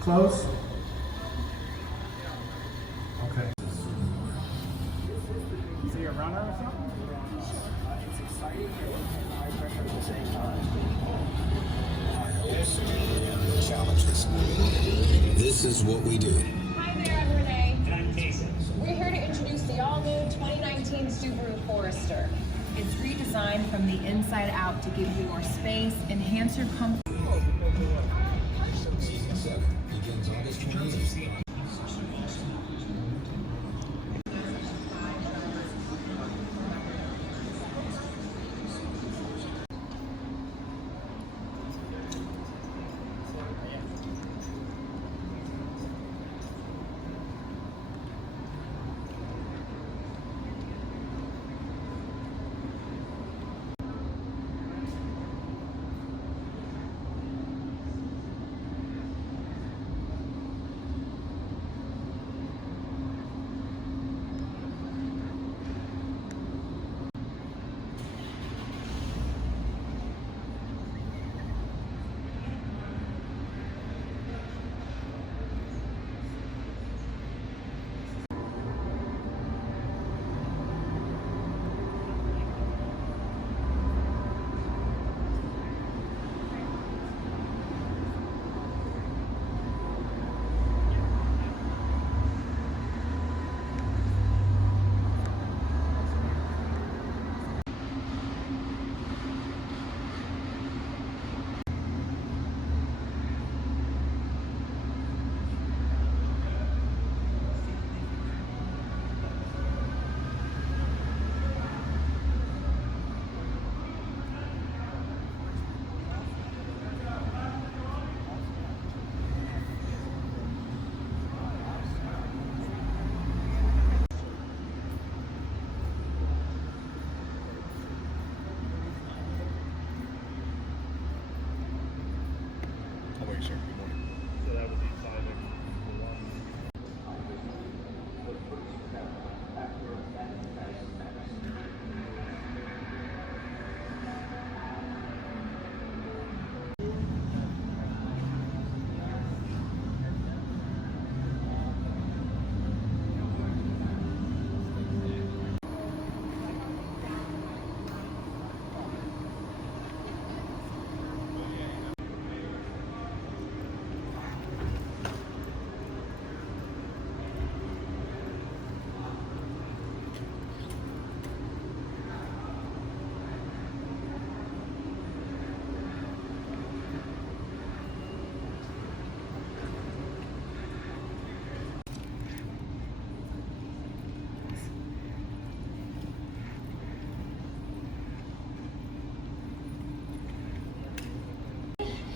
Close. Okay. Is he a runner or something? It's exciting and high pressure at the same time. Challenges. This is what we do. Hi there, I'm Renee. And I'm Jason. We're here to introduce the all-new 2019 Subaru Forester. It's redesigned from the inside out to give you more space, enhance your comfort. Season 7 begins August 28th.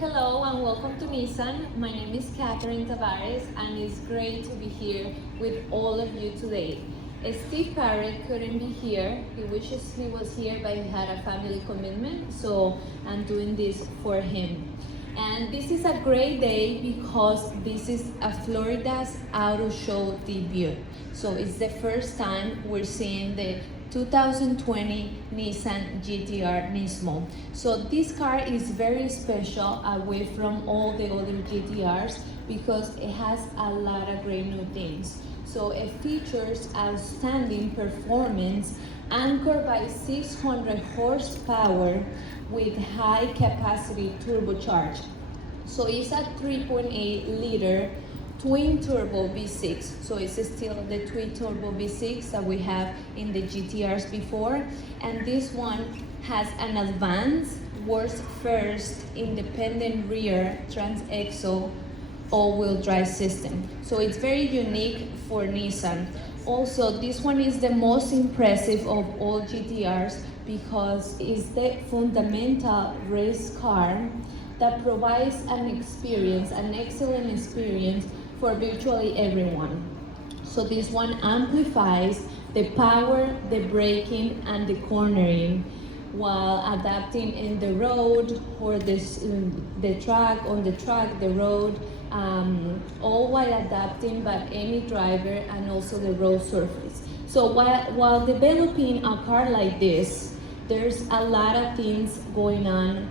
Hello and welcome to Nissan. My name is Catherine Tavares and it's great to be here with all of you today. Steve Parrott couldn't be here. He wishes he was here, but he had a family commitment, so I'm doing this for him. And this is a great day because this is a Florida's Auto Show debut. So it's the first time we're seeing the 2020 Nissan GTR Nismo. So this car is very special away from all the other GTRs because it has a lot of great new things. So it features outstanding performance anchored by 600 horsepower with high capacity turbocharge. So it's a 3.8 liter twin turbo V6. So it's still the twin turbo V6 that we have in the GTRs before. And this one has an advanced world's first independent rear transaxle all-wheel drive system. So it's very unique for Nissan. Also, this one is the most impressive of all GTRs because it's the fundamental race car that provides an excellent experience for virtually everyone. So this one amplifies the power, the braking, and the cornering while adapting in the road or the track, the road, all while adapting by any driver and also the road surface. So while developing a car like this, there's a lot of things going on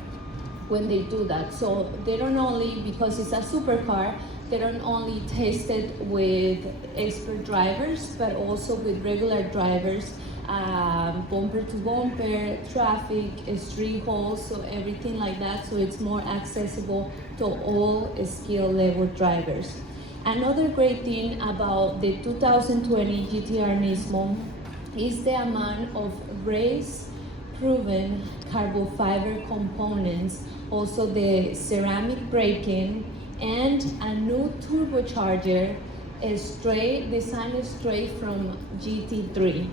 when they do that. So they don't only, because it's a supercar, they don't only test it with expert drivers, but also with regular drivers, bumper to bumper, traffic, street holes, so everything like that, so it's more accessible to all skill level drivers. Another great thing about the 2020 GTR Nismo is the amount of race-proven carbon fiber components, also the ceramic braking, and a new turbocharger designed straight from GT3.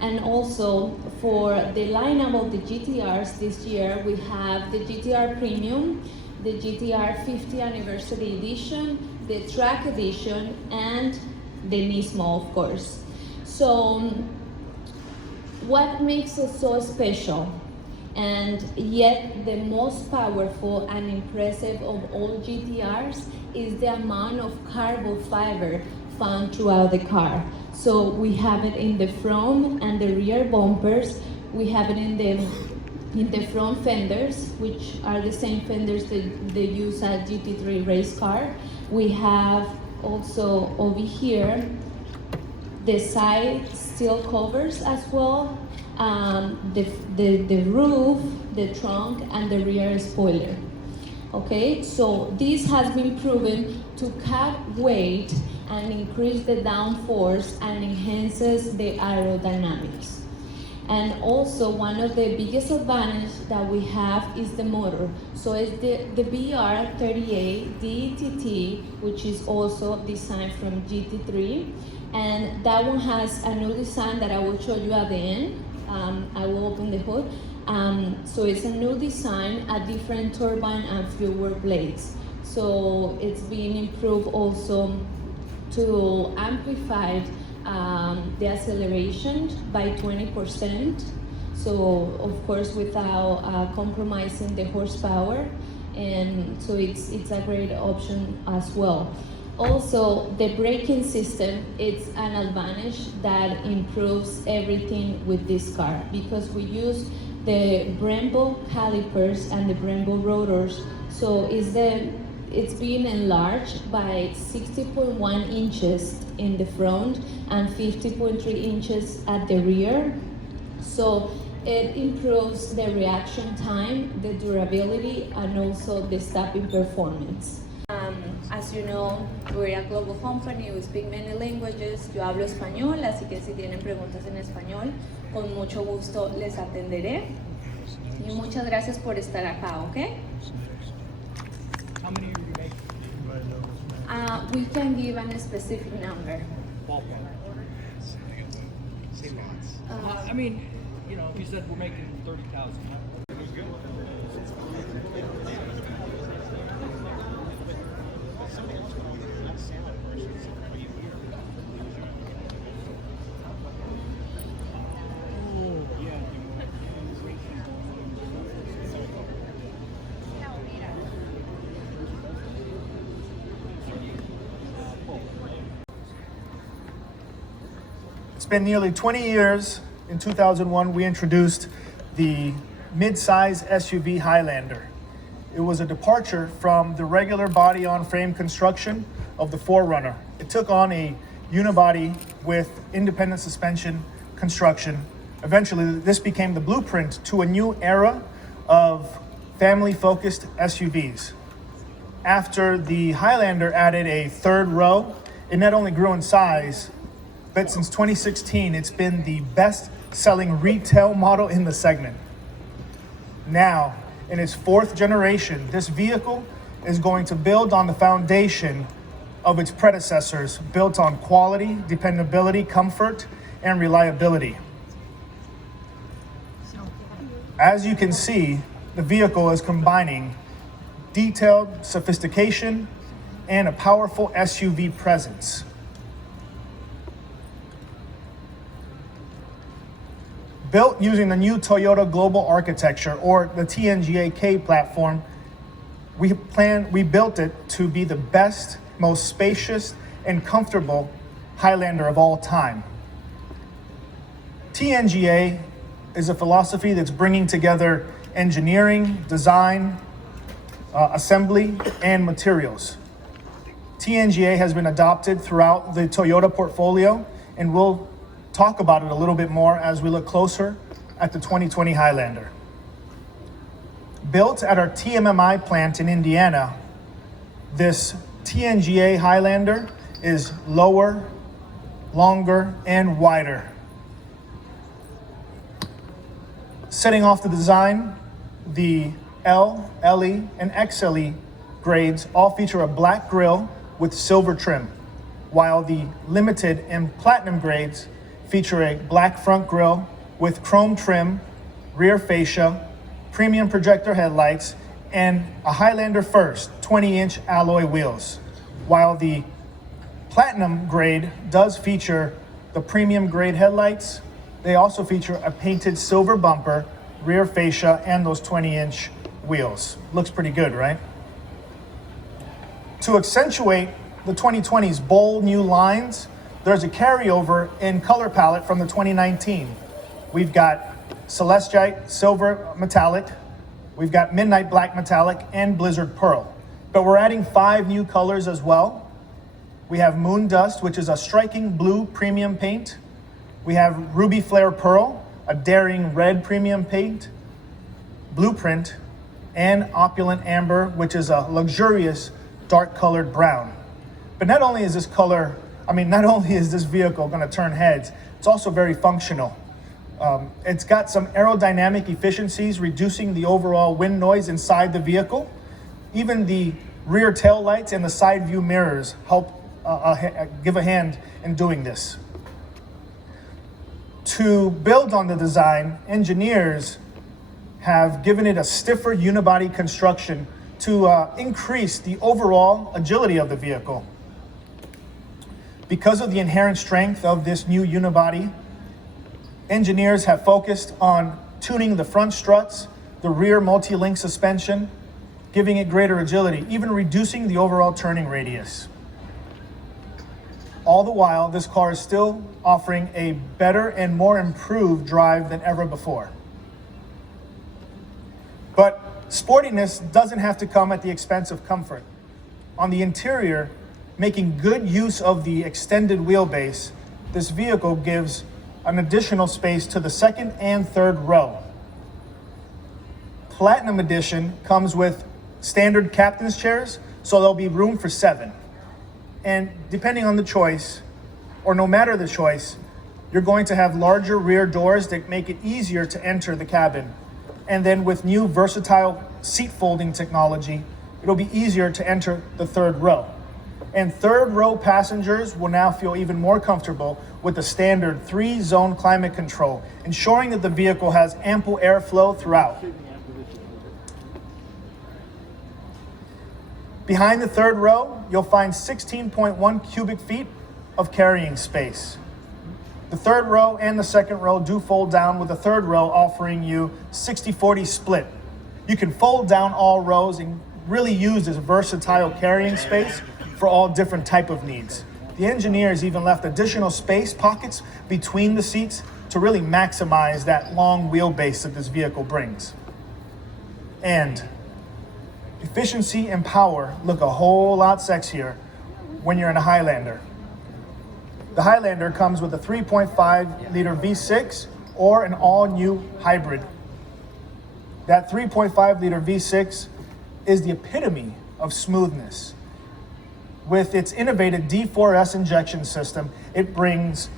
And also for the lineup of the GTRs this year, we have the GTR Premium, the GTR 50th Anniversary Edition, the Track Edition, and the Nismo, of course. So what makes it so special and yet the most powerful and impressive of all GTRs is the amount of carbon fiber found throughout the car. So we have it in the front and the rear bumpers. We have it in the front fenders, which are the same fenders that they use at GT3 race car. We have also over here the side steel covers as well, the roof, the trunk, and the rear spoiler. Okay, so this has been proven to cut weight and increase the downforce and enhances the aerodynamics. And also one of the biggest advantages that we have is the motor. So it's the BR38 DTT, which is also designed from GT3. And that one has a new design that I will show you at the end. I will open the hood. So it's a new design, a different turbine and fewer blades. So it's being improved also to amplify the acceleration by 20%. So of course without compromising the horsepower, and so it's a great option as well. Also, the braking system, it's an advantage that improves everything with this car because we use the Brembo calipers and the Brembo rotors. So it's being enlarged by 60.1 inches in the front and 50.3 inches at the rear. So it improves the reaction time, the durability, and also the stopping performance. As you know, we're a global company, we speak many languages. Yo hablo español, así que si tienen preguntas en español, con mucho gusto les atenderé. Y muchas gracias por estar acá, ¿ok? How many are you making? We can give a specific number. Ballpark. Say lots. I mean, you know, you said we're making 30,000. It's been nearly 20 years. In 2001, we introduced the mid-size SUV Highlander. It was a departure from the regular body-on-frame construction of the 4Runner. It took on a unibody with independent suspension construction. Eventually, this became the blueprint to a new era of family-focused SUVs. After the Highlander added a third row, it not only grew in size, but since 2016, it's been the best-selling retail model in the segment. Now, in its fourth generation, this vehicle is going to build on the foundation of its predecessors, built on quality, dependability, comfort, and reliability. As you can see, the vehicle is combining detailed sophistication and a powerful SUV presence. Built using the new Toyota Global Architecture, or the TNGA-K platform, we built it to be the best, most spacious, and comfortable Highlander of all time. TNGA is a philosophy that's bringing together engineering, design, assembly, and materials. TNGA has been adopted throughout the Toyota portfolio, and we'll talk about it a little bit more as we look closer at the 2020 Highlander. Built at our TMMI plant in Indiana, this TNGA Highlander is lower, longer, and wider. Setting off the design, the L, LE, and XLE grades all feature a black grille with silver trim, while the limited and platinum grades feature a black front grille with chrome trim, rear fascia, premium projector headlights, and a Highlander First 20-inch alloy wheels, while the platinum grade does feature the premium grade headlights. They also feature a painted silver bumper, rear fascia, and those 20-inch wheels. Looks pretty good, right? To accentuate the 2020's bold new lines, there's a carryover in color palette from the 2019. We've got Celestite Silver Metallic, we've got Midnight Black Metallic, and Blizzard Pearl. But we're adding 5 new colors as well. We have Moon Dust, which is a striking blue premium paint. We have Ruby Flare Pearl, a daring red premium paint, Blueprint, and Opulent Amber, which is a luxurious dark colored brown. But not only is this vehicle going to turn heads, it's also very functional. It's got some aerodynamic efficiencies, reducing the overall wind noise inside the vehicle. Even the rear tail lights and the side view mirrors help give a hand in doing this. To build on the design, engineers have given it a stiffer unibody construction to increase the overall agility of the vehicle. Because of the inherent strength of this new unibody, engineers have focused on tuning the front struts, the rear multi-link suspension, giving it greater agility, even reducing the overall turning radius. All the while, this car is still offering a better and more improved drive than ever before. But sportiness doesn't have to come at the expense of comfort. On the interior, making good use of the extended wheelbase, this vehicle gives an additional space to the second and third row. Platinum Edition comes with standard captain's chairs, so there'll be room for 7. And depending on the choice, or no matter the choice, you're going to have larger rear doors that make it easier to enter the cabin. And then with new versatile seat folding technology, it'll be easier to enter the third row. And third row passengers will now feel even more comfortable with the standard 3-zone climate control, ensuring that the vehicle has ample airflow throughout. Behind the third row, you'll find 16.1 cubic feet of carrying space. The third row and the second row do fold down, with the third row offering you 60-40 split. You can fold down all rows and really use this versatile carrying space for all different type of needs. The engineers even left additional space pockets between the seats to really maximize that long wheelbase that this vehicle brings. And efficiency and power look a whole lot sexier when you're in a Highlander. The Highlander comes with a 3.5 liter V6 or an all-new hybrid. That 3.5 liter V6 is the epitome of smoothness. With its innovative D4S injection system, it brings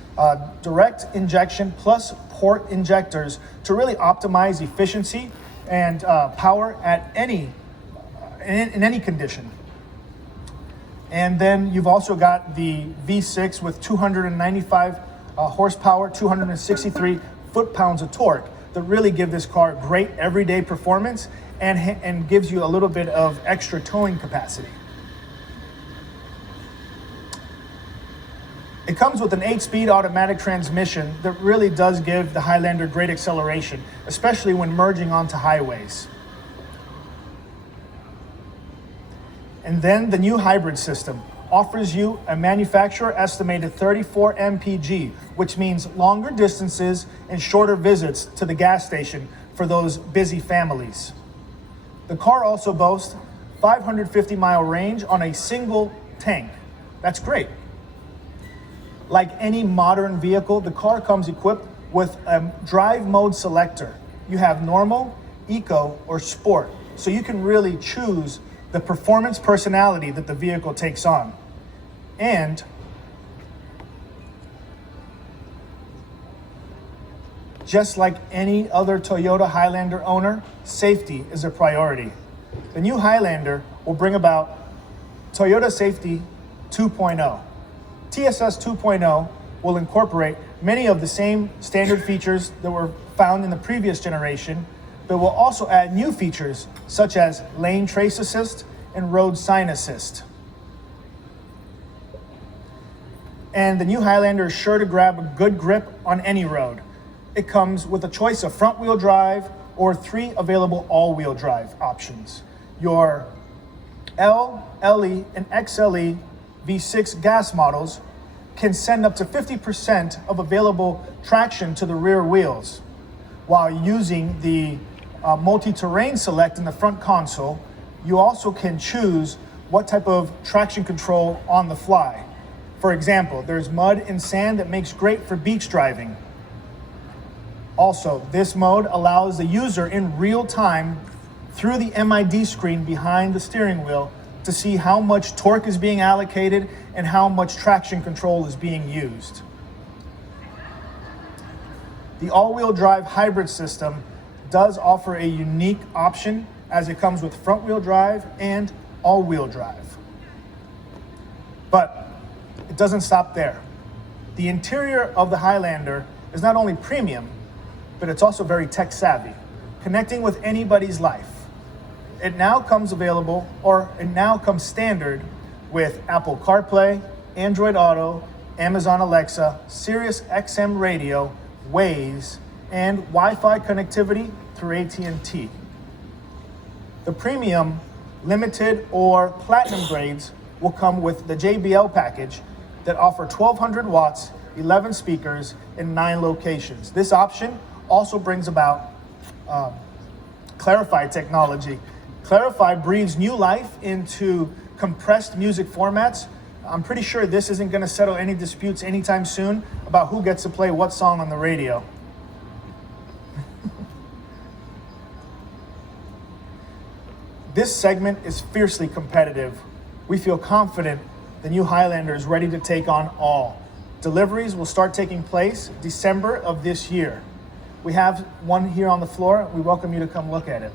direct injection plus port injectors to really optimize efficiency and power at in any condition. And then you've also got the V6 with 295 horsepower, 263 foot-pounds of torque that really give this car great everyday performance and gives you a little bit of extra towing capacity. It comes with an 8-speed automatic transmission that really does give the Highlander great acceleration, especially when merging onto highways. And then the new hybrid system offers you a manufacturer estimated 34 mpg, which means longer distances and shorter visits to the gas station for those busy families. The car also boasts 550-mile range on a single tank. That's great. Like any modern vehicle, the car comes equipped with a drive mode selector. You have normal, eco, or sport, so you can really choose the performance personality that the vehicle takes on. And just like any other Toyota Highlander owner, safety is a priority. The new Highlander will bring about Toyota Safety 2.0. TSS 2.0 will incorporate many of the same standard features that were found in the previous generation, but will also add new features such as lane trace assist and road sign assist. And the new Highlander is sure to grab a good grip on any road. It comes with a choice of front-wheel drive or 3 available all-wheel drive options. Your L, LE, and XLE V6 gas models can send up to 50% of available traction to the rear wheels, while using the multi-terrain select in the front console. You also can choose what type of traction control on the fly. For example, there's mud and sand that makes great for beach driving. Also, this mode allows the user in real time through the MID screen behind the steering wheel to see how much torque is being allocated and how much traction control is being used. The all-wheel drive hybrid system does offer a unique option as it comes with front-wheel drive and all-wheel drive. But it doesn't stop there. The interior of the Highlander is not only premium, but it's also very tech-savvy, connecting with anybody's life. It now comes standard with Apple CarPlay, Android Auto, Amazon Alexa, Sirius XM radio, Waze, and Wi-Fi connectivity through AT&T. The premium, limited, or platinum grades will come with the JBL package that offer 1,200 watts, 11 speakers, in 9 locations. This option also brings about Clarify technology. Clarify breathes new life into compressed music formats. I'm pretty sure this isn't going to settle any disputes anytime soon about who gets to play what song on the radio. This segment is fiercely competitive. We feel confident the new Highlander is ready to take on all. Deliveries will start taking place December of this year. We have one here on the floor. We welcome you to come look at it.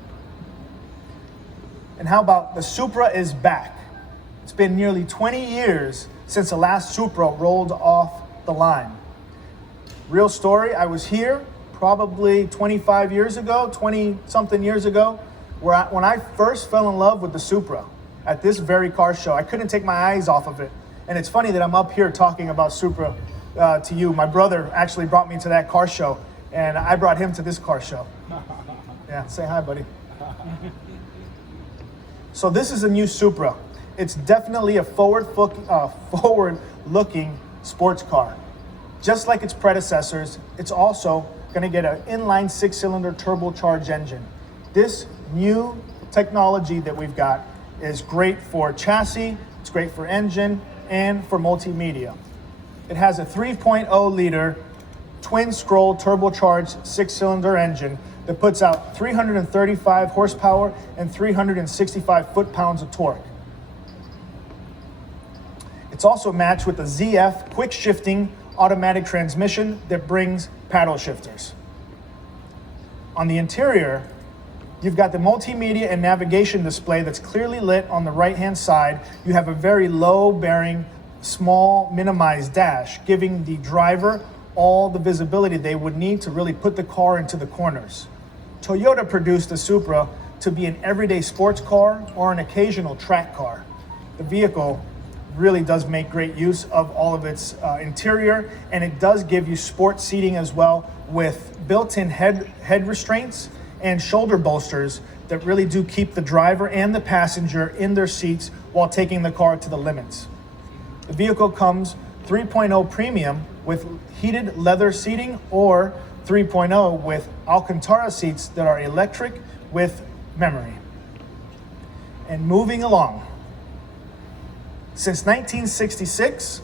And how about the Supra is back? It's been nearly 20 years since the last Supra rolled off the line. Real story, I was here probably 25 years ago, 20-something years ago, when I first fell in love with the Supra at this very car show. I couldn't take my eyes off of it. And it's funny that I'm up here talking about Supra to you. My brother actually brought me to that car show, and I brought him to this car show. Yeah, say hi, buddy. So this is a new Supra. It's definitely a forward-looking sports car. Just like its predecessors, it's also going to get an inline 6-cylinder turbocharged engine. This new technology that we've got is great for chassis, it's great for engine, and for multimedia. It has a 3.0-liter twin-scroll turbocharged 6-cylinder engine that puts out 335 horsepower and 365 foot-pounds of torque. It's also matched with a ZF quick-shifting automatic transmission that brings paddle shifters. On the interior, you've got the multimedia and navigation display that's clearly lit on the right-hand side. You have a very low-bearing, small, minimized dash, giving the driver all the visibility they would need to really put the car into the corners. Toyota produced the Supra to be an everyday sports car or an occasional track car. The vehicle really does make great use of all of its interior, and it does give you sport seating as well, with built-in head restraints and shoulder bolsters that really do keep the driver and the passenger in their seats while taking the car to the limits. The vehicle comes 3.0 premium with heated leather seating, or 3.0 with Alcantara seats that are electric with memory. and moving along. Since 1966,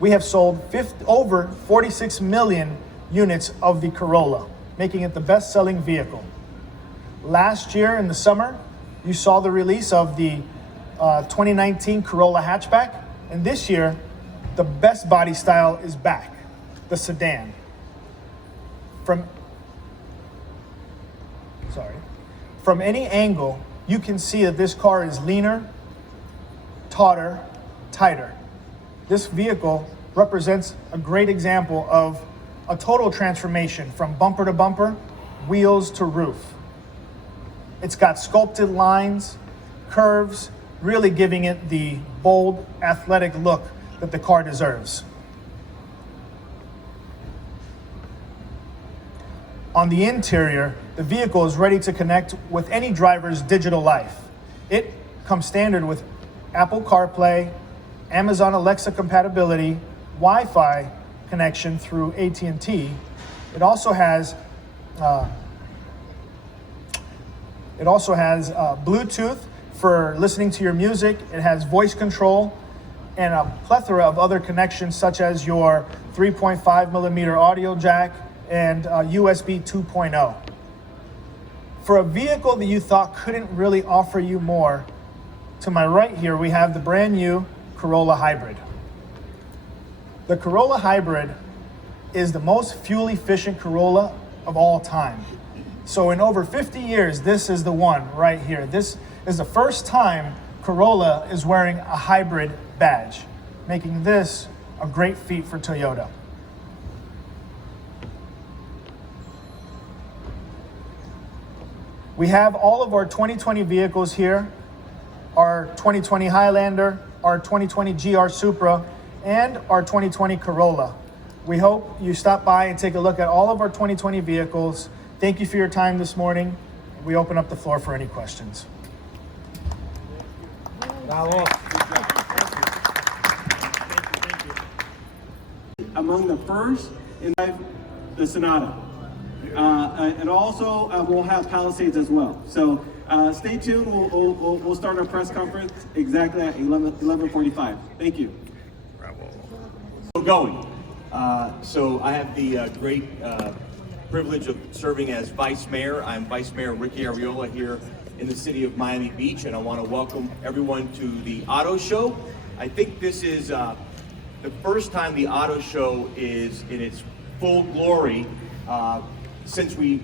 we have sold over 46 million units of the Corolla, making it the best-selling vehicle. Last year in the summer, you saw the release of the 2019 Corolla hatchback, and this year, the best body style is back, the sedan. From any angle, you can see that this car is leaner, tauter, tighter. This vehicle represents a great example of a total transformation from bumper to bumper, wheels to roof. It's got sculpted lines, curves, really giving it the bold, athletic look that the car deserves. On the interior, the vehicle is ready to connect with any driver's digital life. It comes standard with Apple CarPlay, Amazon Alexa compatibility, Wi-Fi connection through AT&T. It also has Bluetooth for listening to your music. It has voice control and a plethora of other connections such as your 3.5 millimeter audio jack and USB 2.0. For a vehicle that you thought couldn't really offer you more, to my right here we have the brand new Corolla Hybrid. The Corolla Hybrid is the most fuel efficient Corolla of all time. So in over 50 years, this is the one right here. This is the first time Corolla is wearing a hybrid badge, making this a great feat for Toyota. We have all of our 2020 vehicles here, our 2020 Highlander, our 2020 GR Supra, and our 2020 Corolla. We hope you stop by and take a look at all of our 2020 vehicles. Thank you for your time this morning. We open up the floor for any questions. Among the first in the Sonata. And also we'll have Palisades as well. So stay tuned. We'll start our press conference exactly at 11:45. Thank you. Going. So I have the great privilege of serving as Vice Mayor. I'm Vice Mayor Ricky Arriola here in the city of Miami Beach, and I want to welcome everyone to the Auto Show. I think this is the first time the Auto Show is in its full glory since we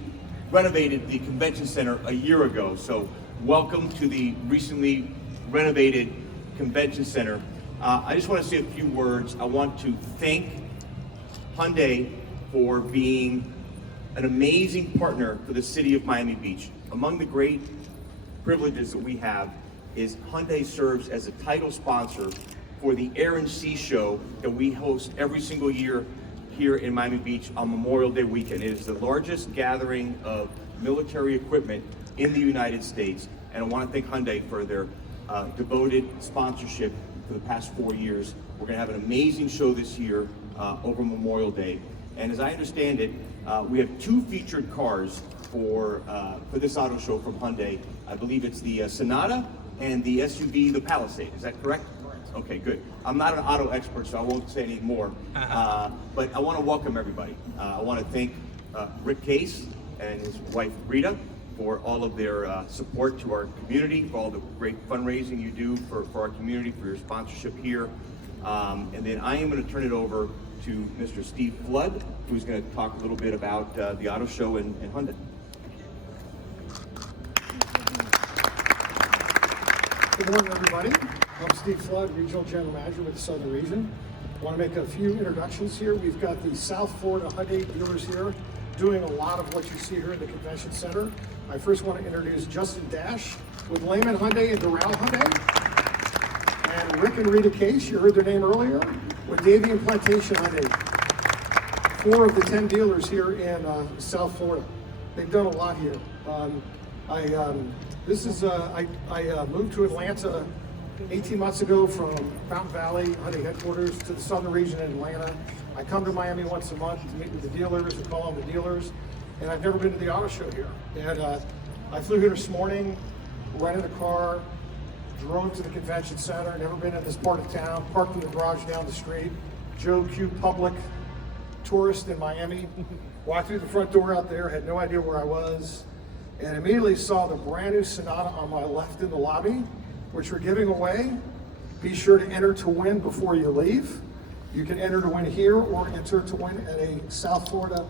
renovated the convention center a year ago. So welcome to the recently renovated convention center. I just want to say a few words. I want to thank Hyundai for being an amazing partner for the city of Miami Beach. Among the great privileges that we have is Hyundai serves as a title sponsor for the Air and Sea Show that we host every single year here in Miami Beach on Memorial Day weekend. It is the largest gathering of military equipment in the United States, and I want to thank Hyundai for their devoted sponsorship for the past 4 years. We're going to have an amazing show this year over Memorial Day, and as I understand it, we have 2 featured cars for this auto show from Hyundai. I believe it's the Sonata and the SUV, the Palisade. Is that correct? Okay, good. I'm not an auto expert, so I won't say any more. But I want to welcome everybody. I want to thank Rick Case and his wife Rita for all of their support to our community, for all the great fundraising you do for our community, for your sponsorship here. And then I am going to turn it over to Mr. Steve Flood, who's going to talk a little bit about the auto show and Hyundai. Good morning, everybody. I'm Steve Flood, Regional General Manager with the Southern Region. I want to make a few introductions here. We've got the South Florida Hyundai dealers here doing a lot of what you see here in the Convention Center. I first want to introduce Justin Dash with Lehman Hyundai and Doral Hyundai. And Rick and Rita Case, you heard their name earlier, with Davie and Plantation Hyundai. 4 of the 10 dealers here in South Florida. They've done a lot here. I moved to Atlanta 18 months ago from Mountain Valley Hyundai headquarters to the Southern Region in Atlanta. I come to Miami once a month to meet with the dealers and call on the dealers, and I've never been to the auto show here. And I flew here this morning, rented a car, drove to the convention center, never been in this part of town, parked in the garage down the street. Joe Q Public, tourist in Miami. Walked through the front door out there, had no idea where I was, and immediately saw the brand new Sonata on my left in the lobby, which we're giving away. Be sure to enter to win before you leave. You can enter to win here or enter to win at a South Florida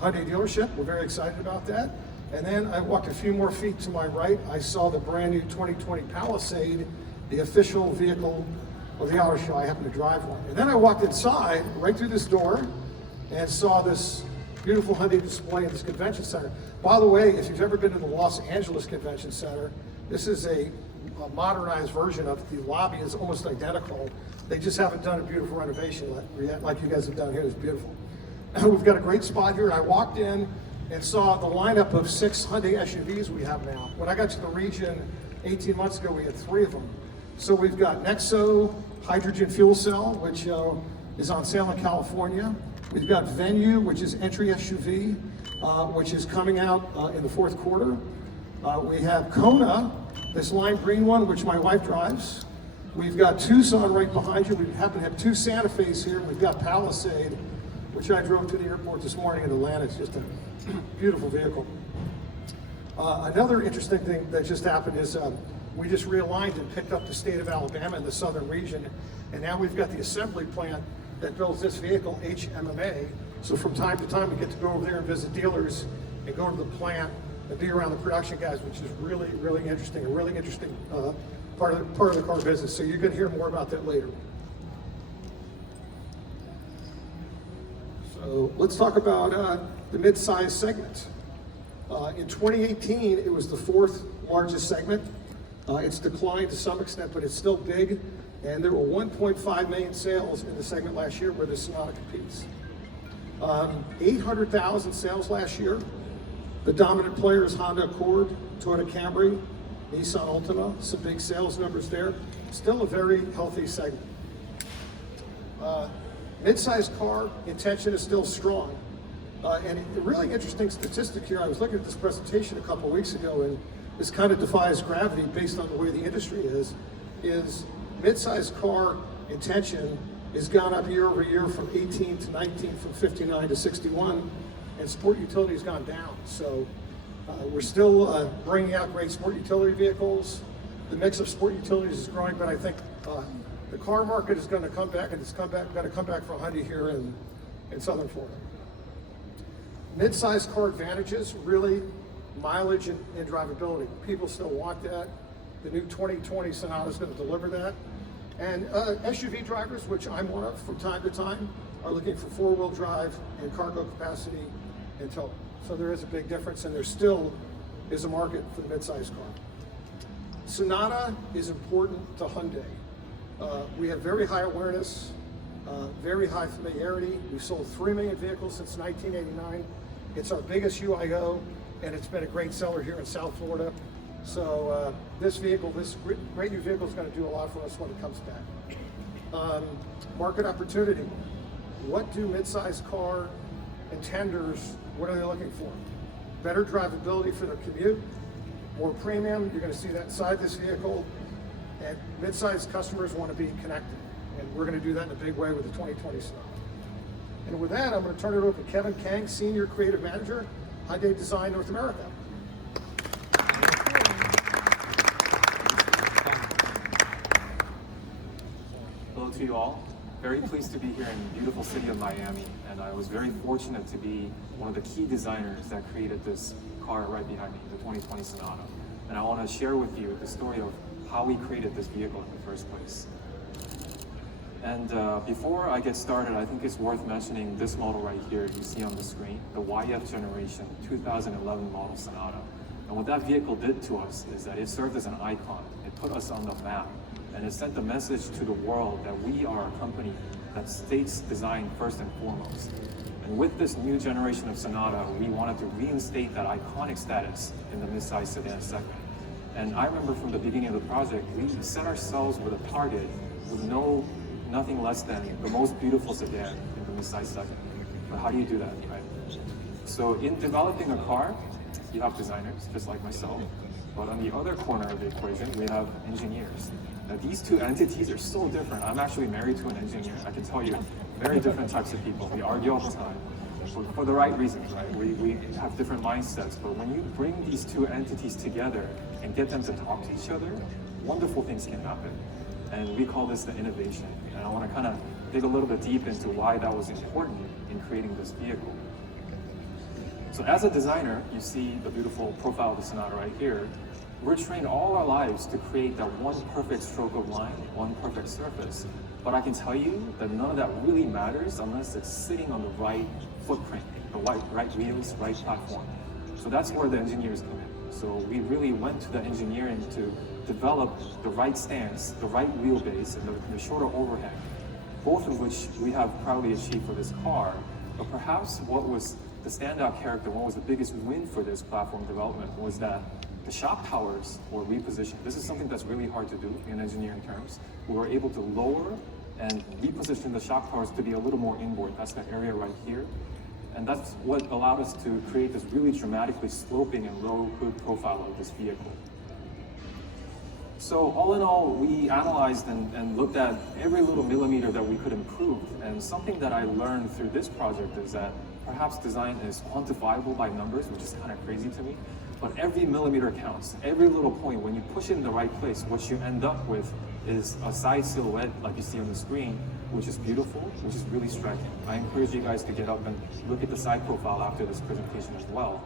Hyundai dealership. We're very excited about that. And then I walked a few more feet to my right. I saw the brand new 2020 Palisade, the official vehicle of the auto show. I happened to drive one. And then I walked inside, right through this door, and saw this beautiful Hyundai display in this convention center. By the way, if you've ever been to the Los Angeles Convention Center, this is a modernized version of the lobby. Is almost identical. They just haven't done a beautiful renovation like you guys have done here. It's beautiful. We've got a great spot here. I walked in and saw the lineup of 6 Hyundai SUVs we have now. When I got to the region 18 months ago, we had 3 of them. So we've got Nexo hydrogen fuel cell, which is on sale in California. We've got Venue, which is entry SUV, which is coming out in the 4th quarter. We have Kona, this lime green one, which my wife drives. We've got Tucson right behind you. We happen to have 2 Santa Fe's here. We've got Palisade, which I drove to the airport this morning in Atlanta. It's just a beautiful vehicle. Another interesting thing that just happened is we just realigned and picked up the state of Alabama in the southern region, and now we've got the assembly plant that builds this vehicle, HMMA. So from time to time, we get to go over there and visit dealers and go to the plant and be around the production guys, which is really, really interesting, a really interesting part of the car business. So you're going to hear more about that later. So let's talk about the mid-size segment. In 2018, it was the 4th largest segment. It's declined to some extent, but it's still big. And there were 1.5 million sales in the segment last year where the Sonata competes. 800,000 sales last year. The dominant player is Honda Accord, Toyota Camry, Nissan Altima, some big sales numbers there. Still a very healthy segment. Mid-sized car intention is still strong. And a really interesting statistic here, I was looking at this presentation a couple of weeks ago, and this kind of defies gravity based on the way the industry is mid-sized car intention has gone up year over year from 18 to 19, from 59 to 61, and sport utility has gone down. So we're still bringing out great sport utility vehicles. The mix of sport utilities is growing, but I think the car market is going to come back, and it's going to come back for Hyundai here in Southern Florida. Mid-sized car advantages, really mileage and drivability. People still want that. The new 2020 Sonata is going to deliver that. And SUV drivers, which I'm one of from time to time, are looking for 4-wheel drive and cargo capacity and towing. So there is a big difference, and there still is a market for the mid-sized car. Sonata is important to Hyundai. We have very high awareness, very high familiarity. We've sold 3 million vehicles since 1989. It's our biggest UIO, and it's been a great seller here in South Florida. So this great new vehicle is going to do a lot for us when it comes back. Market opportunity. What do mid-sized car intenders, what are they looking for? Better drivability for their commute, more premium. You're going to see that inside this vehicle. And mid-sized customers want to be connected. And we're going to do that in a big way with the 2020 Sonata. And with that, I'm going to turn it over to Kevin Kang, Senior Creative Manager, Hyundai Design North America. Hello to you all. Very pleased to be here in the beautiful city of Miami, and I was very fortunate to be one of the key designers that created this car right behind me, the 2020 Sonata. And I want to share with you the story of how we created this vehicle in the first place. And before I get started, I think it's worth mentioning this model right here you see on the screen, the YF generation 2011 model Sonata. And what that vehicle did to us is that it served as an icon. It put us on the map, and it sent the message to the world that we are a company that states design first and foremost. And with this new generation of Sonata, we wanted to reinstate that iconic status in the midsize sedan segment. And I remember from the beginning of the project, we set ourselves with a target with nothing less than the most beautiful sedan in the midsize segment. But how do you do that, right? So in developing a car, you have designers, just like myself. But on the other corner of the equation, we have engineers. Now, these two entities are so different. I'm actually married to an engineer. I can tell you, very different types of people. We argue all the time for the right reasons, right? We have different mindsets. But when you bring these two entities together and get them to talk to each other, wonderful things can happen. And we call this the innovation. And I want to kind of dig a little bit deep into why that was important in creating this vehicle. So as a designer, you see the beautiful profile of the Sonata right here. We're trained all our lives to create that one perfect stroke of line, one perfect surface. But I can tell you that none of that really matters unless it's sitting on the right footprint, the right wheels, right platform. So that's where the engineers come in. So we really went to the engineering to develop the right stance, the right wheelbase, and the shorter overhang, both of which we have proudly achieved for this car. But perhaps what was the standout character, what was the biggest win for this platform development was that the shock towers were repositioned. This is something that's really hard to do in engineering terms. We were able to lower and reposition the shock towers to be a little more inboard. That's the area right here. And that's what allowed us to create this really dramatically sloping and low hood profile of this vehicle. So all in all, we analyzed and looked at every little millimeter that we could improve. And something that I learned through this project is that perhaps design is quantifiable by numbers, which is kind of crazy to me. But every millimeter counts. Every little point, when you push it in the right place, what you end up with is a side silhouette like you see on the screen, which is beautiful, which is really striking. I encourage you guys to get up and look at the side profile after this presentation as well.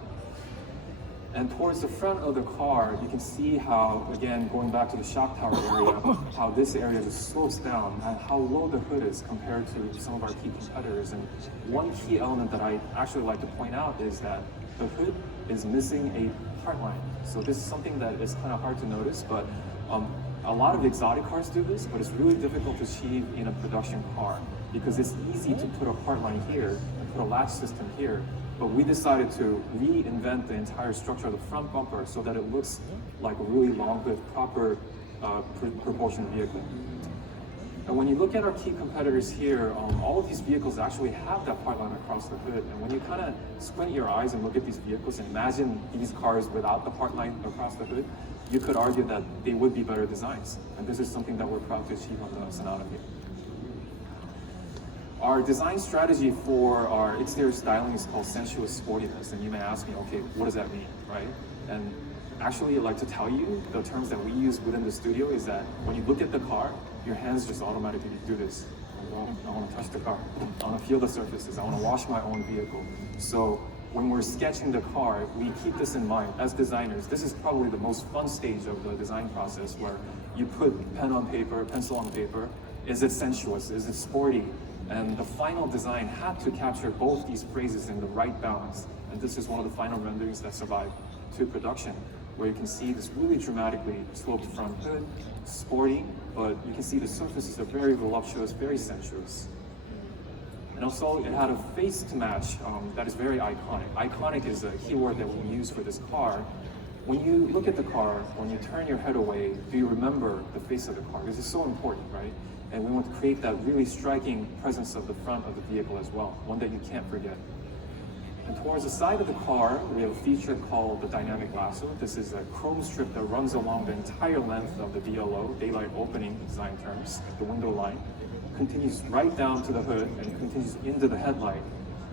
And towards the front of the car, you can see how, again, going back to the shock tower area, how this area just slopes down and how low the hood is compared to some of our key competitors. And one key element that I actually like to point out is that the hood is missing a part line. So this is something that is kind of hard to notice, but a lot of exotic cars do this, but it's really difficult to achieve in a production car because it's easy to put a part line here and put a latch system here. But we decided to reinvent the entire structure of the front bumper so that it looks like a really long hood, proper propulsion vehicle. And when you look at our key competitors here, all of these vehicles actually have that part line across the hood. And when you kind of squint your eyes and look at these vehicles and imagine these cars without the part line across the hood, you could argue that they would be better designs. And this is something that we're proud to achieve on the Sonata here. Our design strategy for our exterior styling is called sensuous sportiness. And you may ask me, okay, what does that mean, right? And actually, I'd like to tell you, the terms that we use within the studio is that when you look at the car, your hands just automatically do this. I want to touch the car. I want to feel the surfaces. I want to wash my own vehicle. So when we're sketching the car, we keep this in mind. As designers, this is probably the most fun stage of the design process where you put pen on paper, pencil on paper. Is it sensuous? Is it sporty? And the final design had to capture both these phrases in the right balance. And this is one of the final renderings that survived to production, where you can see this really dramatically sloped front hood, sporty, but you can see the surfaces are very voluptuous, very sensuous. And also it had a face to match that is very iconic. Iconic is a keyword that we use for this car. When you look at the car, when you turn your head away, do you remember the face of the car? This is so important, right? And we want to create that really striking presence of the front of the vehicle as well, one that you can't forget. And towards the side of the car, we have a feature called the dynamic lasso. This is a chrome strip that runs along the entire length of the DLO, daylight opening design terms, the window line, continues right down to the hood and continues into the headlight.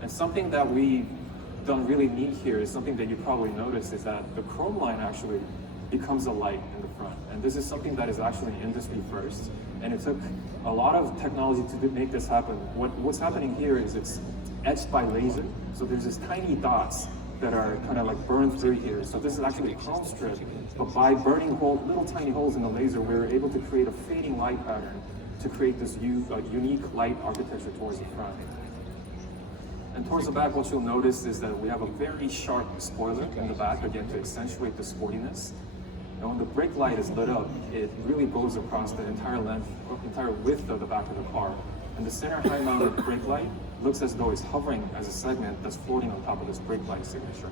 And something that we've done really neat here is something that you probably noticed is that the chrome line actually becomes a light in the front. And this is something that is actually industry first. And it took a lot of technology to make this happen. What's happening here is it's etched by laser. So there's these tiny dots that are kind of like burned through here. So this is actually a chrome strip, but by burning little tiny holes in the laser, we were able to create a fading light pattern to create this unique light architecture towards the front. And towards the back, what you'll notice is that we have a very sharp spoiler in the back, again, to accentuate the sportiness. And when the brake light is lit up, it really goes across the entire width of the back of the car. And the center high-mounted brake light looks as though it's hovering as a segment that's floating on top of this brake light signature.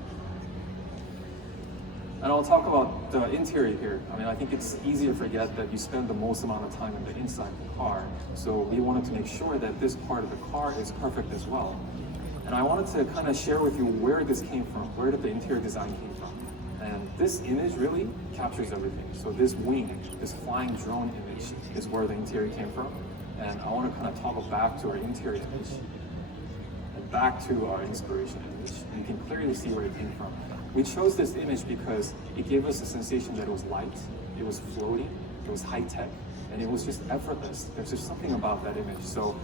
And I'll talk about the interior here. I mean, I think it's easy to forget that you spend the most amount of time in the inside of the car. So we wanted to make sure that this part of the car is perfect as well. And I wanted to kind of share with you where this came from. Where did the interior design came from? And this image really captures everything. So this wing, this flying drone image is where the interior came from. And I want to kind of toggle back to our interior image and back to our inspiration image. You can clearly see where it came from. We chose this image because it gave us a sensation that it was light, it was floating, it was high tech, and it was just effortless. There's just something about that image. So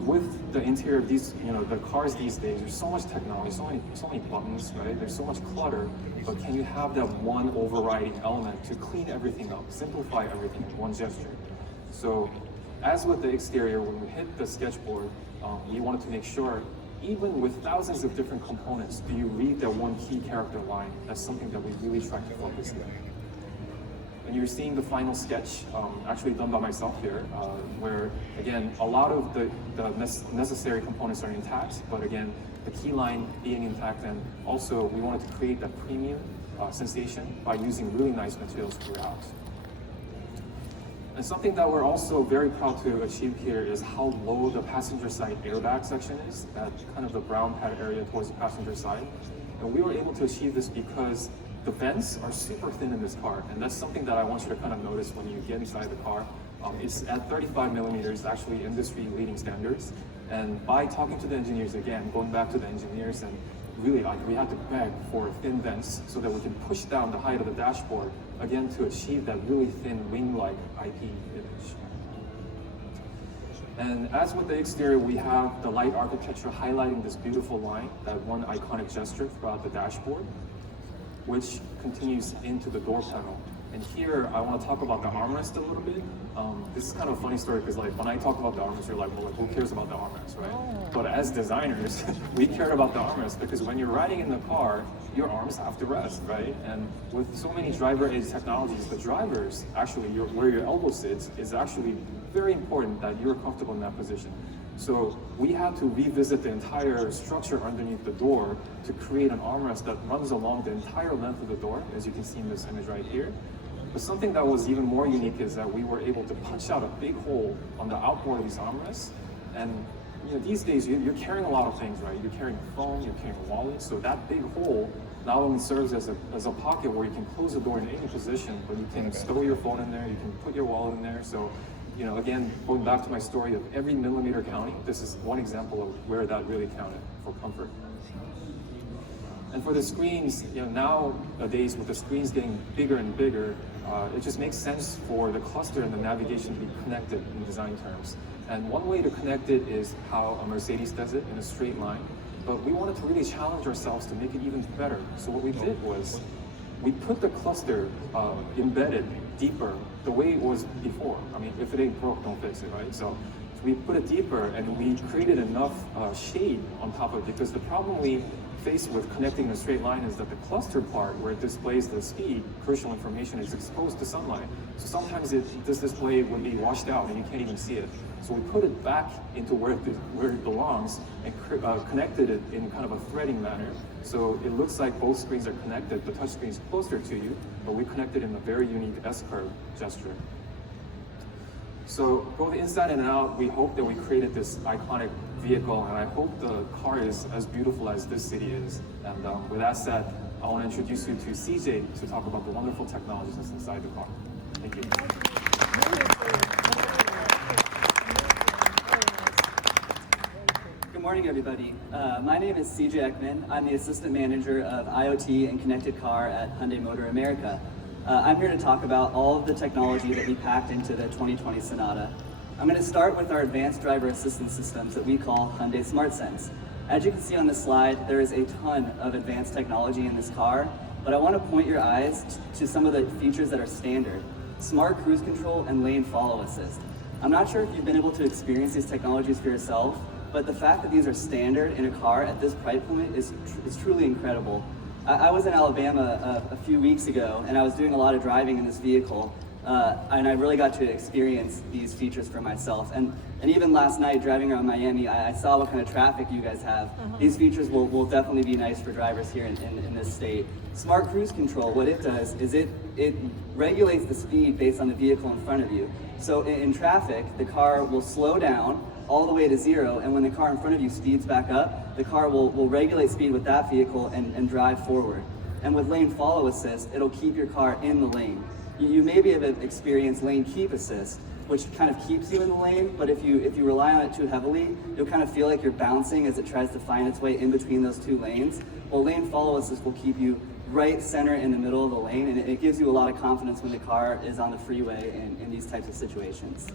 with the interior of these, the cars these days, there's so much technology, so many buttons, right? There's so much clutter, but can you have that one overriding element to clean everything up, simplify everything in one gesture? So as with the exterior, when we hit the sketchboard, we wanted to make sure, even with thousands of different components, do you read that one key character line? That's something that we really try to focus on. And you're seeing the final sketch, actually done by myself here, where again, a lot of the necessary components are intact, but again, the key line being intact, and also we wanted to create that premium sensation by using really nice materials throughout. And something that we're also very proud to achieve here is how low the passenger side airbag section is, at kind of the brown pad area towards the passenger side. And we were able to achieve this because the vents are super thin in this car, and that's something that I want you to kind of notice when you get inside the car. It's at 35 millimeters, actually industry leading standards. And by talking to the engineers again, going back to the engineers, and really we had to beg for thin vents so that we can push down the height of the dashboard, again to achieve that really thin wing-like IP image. And as with the exterior, we have the light architecture highlighting this beautiful line, that one iconic gesture throughout the dashboard, which continues into the door panel. And here, I want to talk about the armrest a little bit. This is kind of a funny story because when I talk about the armrest, you're like, well, who cares about the armrest, right? But as designers, we care about the armrest because when you're riding in the car, your arms have to rest, right? And with so many driver aid technologies, the drivers, actually, where your elbow sits is actually very important that you're comfortable in that position. So we had to revisit the entire structure underneath the door to create an armrest that runs along the entire length of the door, as you can see in this image right here. But something that was even more unique is that we were able to punch out a big hole on the outboard of these armrests. And these days you're carrying a lot of things, right? You're carrying a phone, you're carrying a wallet, so that big hole not only serves as a pocket where you can close the door in any position, but you can stow your phone in there, you can put your wallet in there. So again, going back to my story of every millimeter counting, this is one example of where that really counted for comfort. And for the screens, nowadays with the screens getting bigger and bigger, it just makes sense for the cluster and the navigation to be connected in design terms. And one way to connect it is how a Mercedes does it, in a straight line. But we wanted to really challenge ourselves to make it even better. So what we did was, we put the cluster embedded deeper the way it was before. I mean, if it ain't broke, don't fix it, right? So we put it deeper and we created enough shade on top of it, because the problem we face with connecting a straight line is that the cluster part where it displays the speed, crucial information, is exposed to sunlight. So sometimes this display would be washed out and you can't even see it. So we put it back into where it belongs and connected it in kind of a threading manner. So it looks like both screens are connected, the touch screen is closer to you, but we connected in a very unique S-curve gesture. So both inside and out, we hope that we created this iconic vehicle, and I hope the car is as beautiful as this city is. And with that said, I want to introduce you to CJ to talk about the wonderful technologies that's inside the car. Thank you. Good morning, everybody. My name is CJ Ekman. I'm the Assistant Manager of IoT and Connected Car at Hyundai Motor America. I'm here to talk about all of the technology that we packed into the 2020 Sonata. I'm going to start with our advanced driver assistance systems that we call Hyundai SmartSense. As you can see on this slide, there is a ton of advanced technology in this car, but I want to point your eyes to some of the features that are standard. Smart cruise control and lane follow assist. I'm not sure if you've been able to experience these technologies for yourself, but the fact that these are standard in a car at this price point is truly incredible. I was in Alabama a few weeks ago, and I was doing a lot of driving in this vehicle, and I really got to experience these features for myself. And even last night, driving around Miami, I saw what kind of traffic you guys have. These features will definitely be nice for drivers here in this state. Smart cruise control, what it does is it regulates the speed based on the vehicle in front of you. So in traffic, the car will slow down all the way to 0, and when the car in front of you speeds back up, the car will regulate speed with that vehicle and drive forward. And with lane follow assist, it'll keep your car in the lane. You maybe have experienced lane keep assist, which kind of keeps you in the lane, but if you rely on it too heavily, you'll kind of feel like you're bouncing as it tries to find its way in between those two lanes. Well, lane follow assist will keep you right center in the middle of the lane, and it gives you a lot of confidence when the car is on the freeway in these types of situations.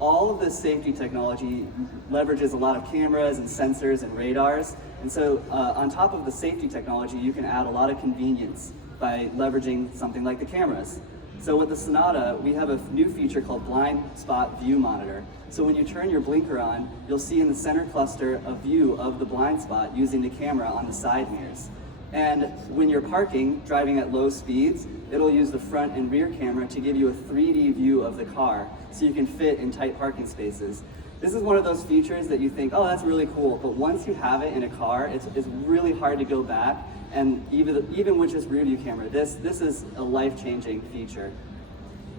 All of this safety technology leverages a lot of cameras and sensors and radars, and so on top of the safety technology, you can add a lot of convenience by leveraging something like the cameras. So with the Sonata, we have a new feature called Blind Spot View Monitor. So when you turn your blinker on, you'll see in the center cluster a view of the blind spot using the camera on the side mirrors. And when you're parking, driving at low speeds, it'll use the front and rear camera to give you a 3D view of the car so you can fit in tight parking spaces. This is one of those features that you think, oh, that's really cool, but once you have it in a car, it's really hard to go back, and even with just rear view camera, this is a life-changing feature.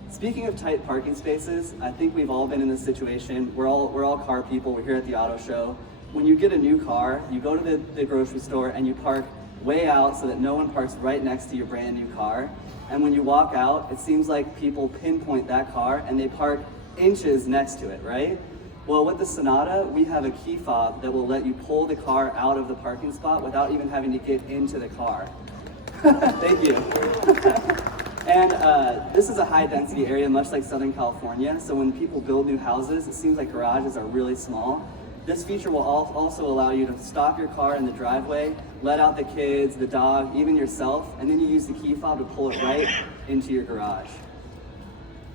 Speaking of tight parking spaces, I think we've all been in this situation. We're all car people, we're here at the auto show. When you get a new car, you go to the grocery store and you park way out so that no one parks right next to your brand new car. And when you walk out, it seems like people pinpoint that car and they park inches next to it, right? Well, with the Sonata, we have a key fob that will let you pull the car out of the parking spot without even having to get into the car. Thank you. And this is a high density area, much like Southern California. So when people build new houses, it seems like garages are really small. This feature will also allow you to stop your car in the driveway, let out the kids, the dog, even yourself, and then you use the key fob to pull it right into your garage.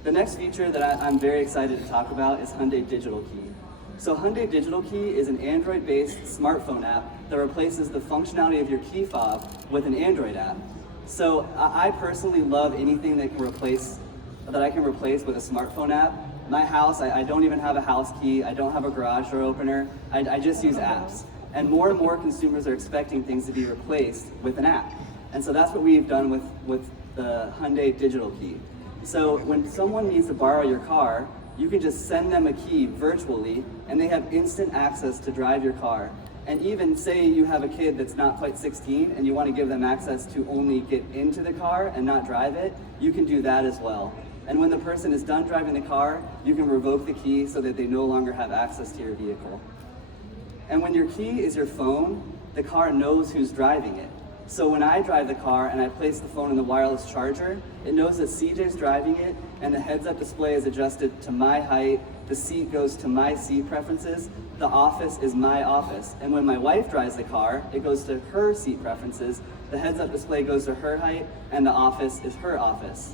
The next feature that I'm very excited to talk about is Hyundai Digital Key. So Hyundai Digital Key is an Android-based smartphone app that replaces the functionality of your key fob with an Android app. So I personally love anything that I can replace with a smartphone app. My house, I don't even have a house key, I don't have a garage door opener, I just use apps. And more consumers are expecting things to be replaced with an app. And so that's what we've done with the Hyundai Digital Key. So when someone needs to borrow your car, you can just send them a key virtually and they have instant access to drive your car. And even say you have a kid that's not quite 16 and you want to give them access to only get into the car and not drive it, you can do that as well. And when the person is done driving the car, you can revoke the key so that they no longer have access to your vehicle. And when your key is your phone, the car knows who's driving it. So when I drive the car and I place the phone in the wireless charger, it knows that CJ's driving it and the heads-up display is adjusted to my height, the seat goes to my seat preferences, the office is my office. And when my wife drives the car, it goes to her seat preferences, the heads-up display goes to her height, and the office is her office.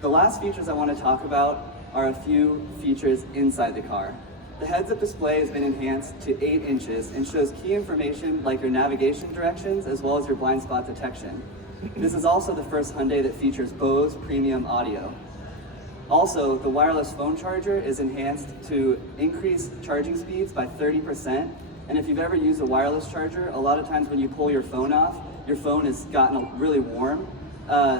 The last features I want to talk about are a few features inside the car. The heads-up display has been enhanced to 8 inches and shows key information like your navigation directions as well as your blind spot detection. This is also the first Hyundai that features Bose premium audio. Also, the wireless phone charger is enhanced to increase charging speeds by 30%. And if you've ever used a wireless charger, a lot of times when you pull your phone off, your phone has gotten really warm.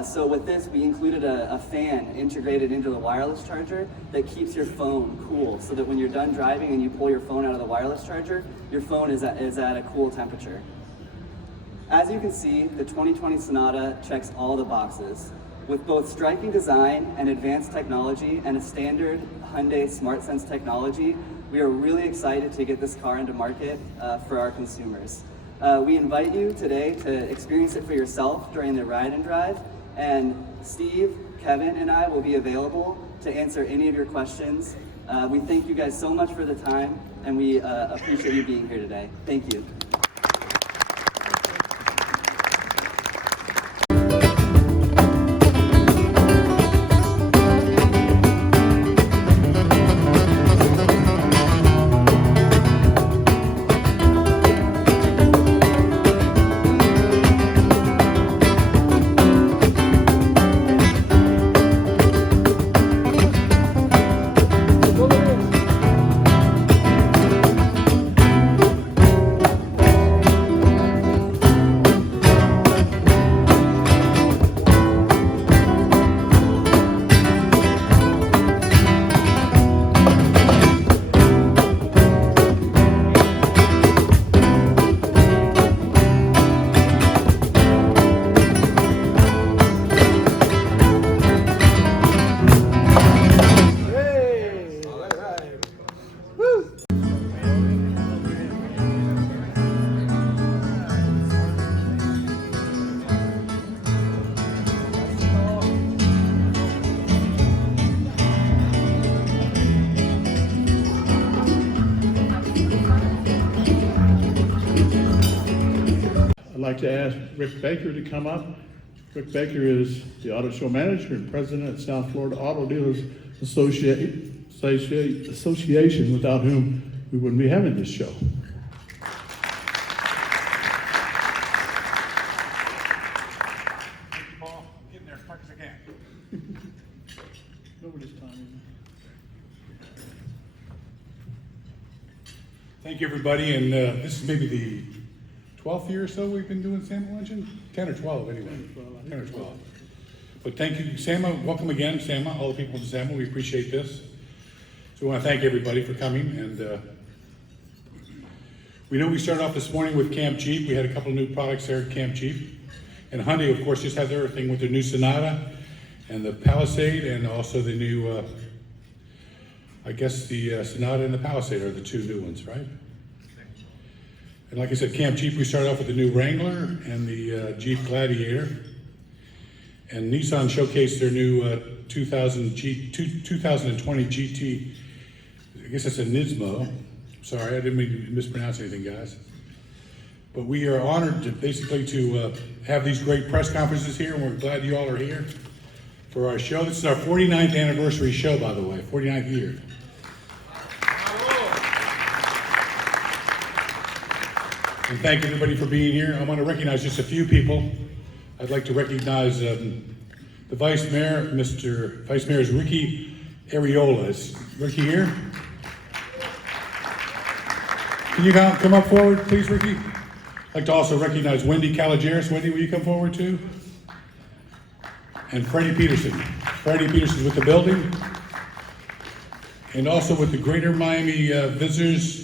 So with this, we included a fan integrated into the wireless charger that keeps your phone cool so that when you're done driving and you pull your phone out of the wireless charger, your phone is at a cool temperature. As you can see, the 2020 Sonata checks all the boxes. With both striking design and advanced technology and a standard Hyundai SmartSense technology, we are really excited to get this car into market for our consumers. We invite you today to experience it for yourself during the ride and drive, and Steve, Kevin, and I will be available to answer any of your questions. We thank you guys so much for the time, and we appreciate you being here today. Thank you. like to ask Rick Baker to come up. Rick Baker is the auto show manager and president of South Florida Auto Dealers Association, without whom we wouldn't be having this show. Thank you, Paul. I'm getting there as quick as I can. Nobody's time. Thank you, everybody, and this is maybe the 12th year or so we've been doing SAMA Luncheon? 10 or 12, anyway. 10 or 12. But thank you, SAMA. Welcome again, SAMA, all the people in SAMA. We appreciate this. So we want to thank everybody for coming. And we know we started off this morning with Camp Jeep. We had a couple of new products there at Camp Jeep. And Hyundai, of course, just had their thing with their new Sonata and the Palisade, and also the new, I guess the Sonata and the Palisade are the two new ones, right? And like I said, Camp Jeep, we started off with the new Wrangler and the Jeep Gladiator. And Nissan showcased their new 2020 GT, I guess that's a Nismo. Sorry, I didn't mean to mispronounce anything, guys. But we are honored to basically have these great press conferences here, and we're glad you all are here for our show. This is our 49th anniversary show, by the way, 49th year. And thank everybody for being here. I want to recognize just a few people. I'd like to recognize the Vice Mayor, Mr. Vice Mayor is Ricky Areola. Is Ricky here? Can you come up forward, please, Ricky? I'd like to also recognize Wendy Caligeris. Wendy, will you come forward too? And Freddie Peterson. Freddie Peterson's with the building. And also with the Greater Miami Visitors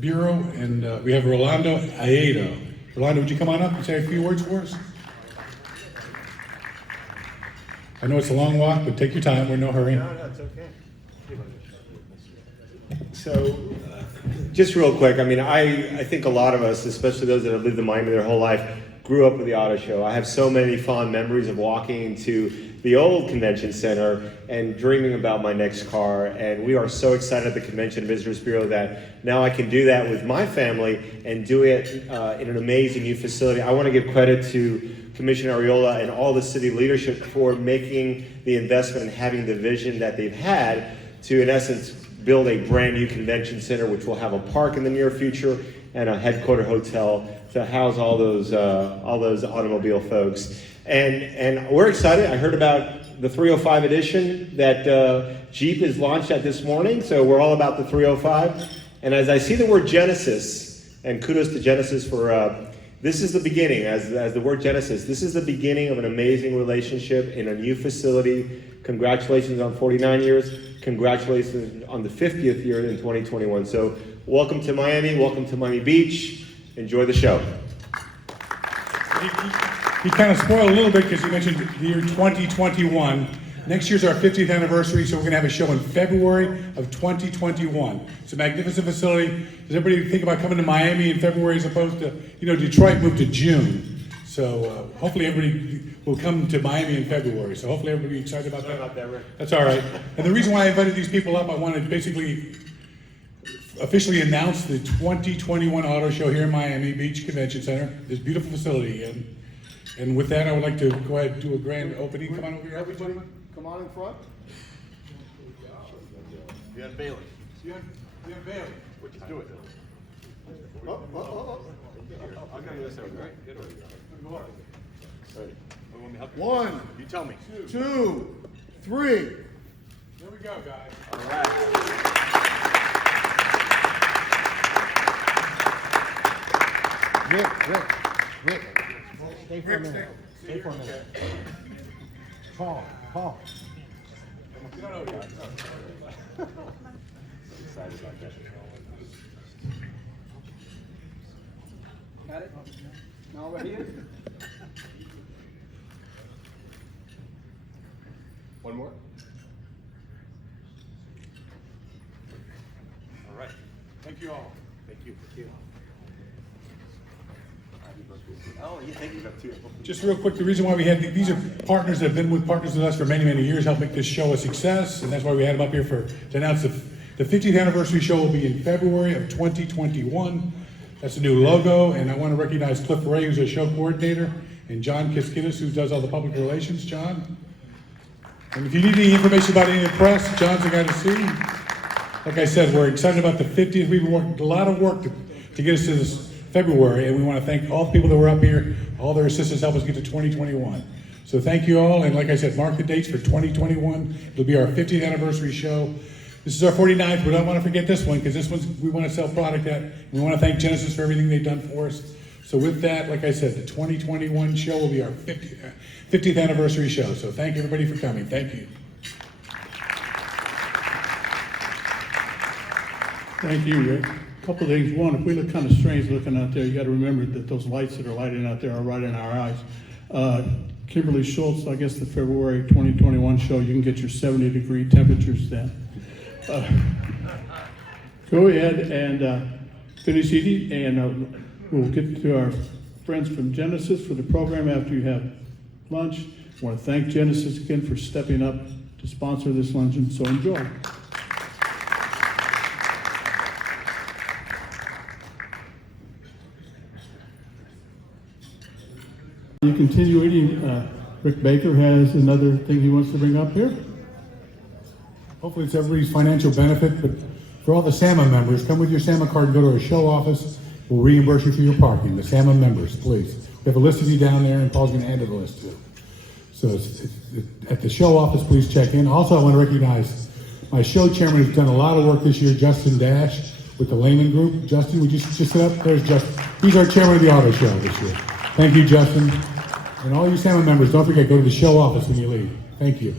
Bureau, and we have Rolando Aedo. Rolando, would you come on up and say a few words for us? I know it's a long walk, but take your time. We're in no hurry. No, it's okay. So, just real quick, I mean, I think a lot of us, especially those that have lived in Miami their whole life, grew up with the auto show. I have so many fond memories of walking into the old convention center and dreaming about my next car. And we are so excited at the Convention Visitors Bureau that now I can do that with my family and do it in an amazing new facility. I want to give credit to Commissioner Areola and all the city leadership for making the investment and having the vision that they've had to, in essence, build a brand new convention center, which will have a park in the near future and a headquarter hotel to house all those automobile folks. And we're excited. I heard about the 305 edition that Jeep has launched at this morning, so we're all about the 305. And as I see the word Genesis, and kudos to Genesis for this is the beginning, as the word Genesis, this is the beginning of an amazing relationship in a new facility. Congratulations on 49 years. Congratulations on the 50th year in 2021. So welcome to Miami, welcome to Miami Beach. Enjoy the show. He kind of spoiled a little bit because he mentioned the year 2021. Next year's our 50th anniversary, so we're going to have a show in February of 2021. It's a magnificent facility. Does everybody think about coming to Miami in February as opposed to, Detroit moved to June. So hopefully everybody will come to Miami in February. So hopefully everybody will be excited about that. Sorry about that, Rick. That's all right. And the reason why I invited these people up, I want to basically officially announce the 2021 Auto Show here in Miami Beach Convention Center, this beautiful facility. And with that, I would like to go ahead and do a grand opening. Come on over here, everybody. Come on in front. You have Bailey. You have Bailey. Let's do it. I'll come this over, right? Get over here. Ready. One, You tell me. 2, 3. There we go, guys. All right. Rick. Stay for a minute. Stay for a minute. Paul. No, guys. Excited about that. Got it? Now we're here. One more. All right. Thank you all. Thank you. Oh, yeah, thank you. Just real quick, the reason why we had these are partners that have been with us for many, many years, helped make this show a success, and that's why we had them up here to announce the 50th anniversary show will be in February of 2021. That's a new logo, and I want to recognize Cliff Ray, who's our show coordinator, and John Kiskidis, who does all the public relations. John. And if you need any information about any of the press, John's the guy to see. Like I said, we're excited about the 50th. We've been working a lot of work to get us to this February, and we want to thank all the people that were up here, all their assistants help us get to 2021. So thank you all, and like I said, mark the dates for 2021. It'll be our 50th anniversary show. This is our 49th. We don't want to forget this one, because this one's we want to sell product at. And we want to thank Genesis for everything they've done for us. So with that, like I said, the 2021 show will be our 50th anniversary show. So thank everybody for coming. Thank you. Thank you, Rick. A couple of things. One, if we look kind of strange looking out there, you got to remember that those lights that are lighting out there are right in our eyes. Kimberly Schultz, I guess the February 2021 show, you can get your 70-degree temperatures then. Go ahead and finish eating, and we'll get to our friends from Genesis for the program after you have lunch. I want to thank Genesis again for stepping up to sponsor this luncheon, so enjoy. You continue eating. Rick Baker has another thing he wants to bring up here. Hopefully it's everybody's financial benefit, but for all the SAMA members, come with your SAMA card and go to our show office. We'll reimburse you for your parking. The SAMA members, please. We have a list of you down there, and Paul's going to hand you the list too. So at the show office, please check in. Also, I want to recognize my show chairman who's done a lot of work this year, Justin Dash, with the Lehman Group. Justin, would you just sit up? There's Justin. He's our chairman of the auto show this year. Thank you, Justin. And all you SAMA members, don't forget, go to the show office when you leave. Thank you.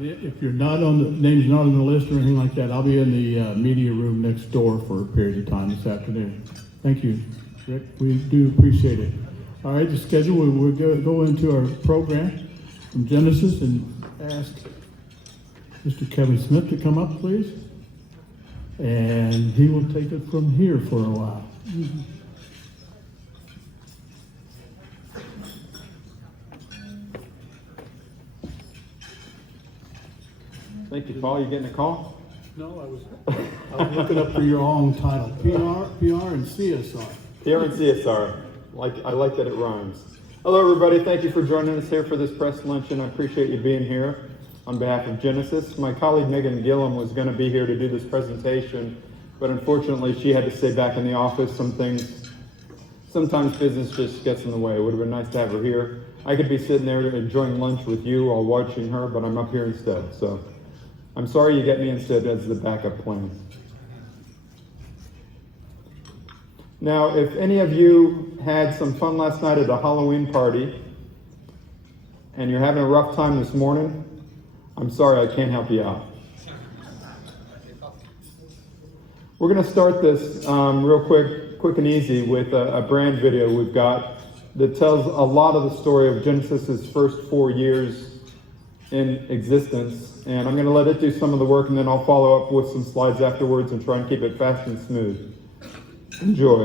If you're not on the name's not on the list or anything like that, I'll be in the media room next door for a period of time this afternoon. Thank you, Rick. We do appreciate it. All right, the schedule, we'll go into our program from Genesis and ask Mr. Kevin Smith to come up, please. And he will take it from here for a while. Thank you, Paul. You getting a call? No, I was looking up for your own title. PR and CSR. PR and CSR. I like that it rhymes. Hello, everybody. Thank you for joining us here for this press luncheon. I appreciate you being here on behalf of Genesis. My colleague Megan Gillum was going to be here to do this presentation, but unfortunately she had to stay back in the office. Sometimes business just gets in the way. It would have been nice to have her here. I could be sitting there enjoying lunch with you while watching her, but I'm up here instead. So I'm sorry you get me instead as the backup plan. Now, if any of you had some fun last night at a Halloween party and you're having a rough time this morning, I'm sorry, I can't help you out. We're going to start this real quick and easy with a brand video we've got that tells a lot of the story of Genesis's first 4 years in existence, and I'm going to let it do some of the work, and then I'll follow up with some slides afterwards and try and keep it fast and smooth. Enjoy.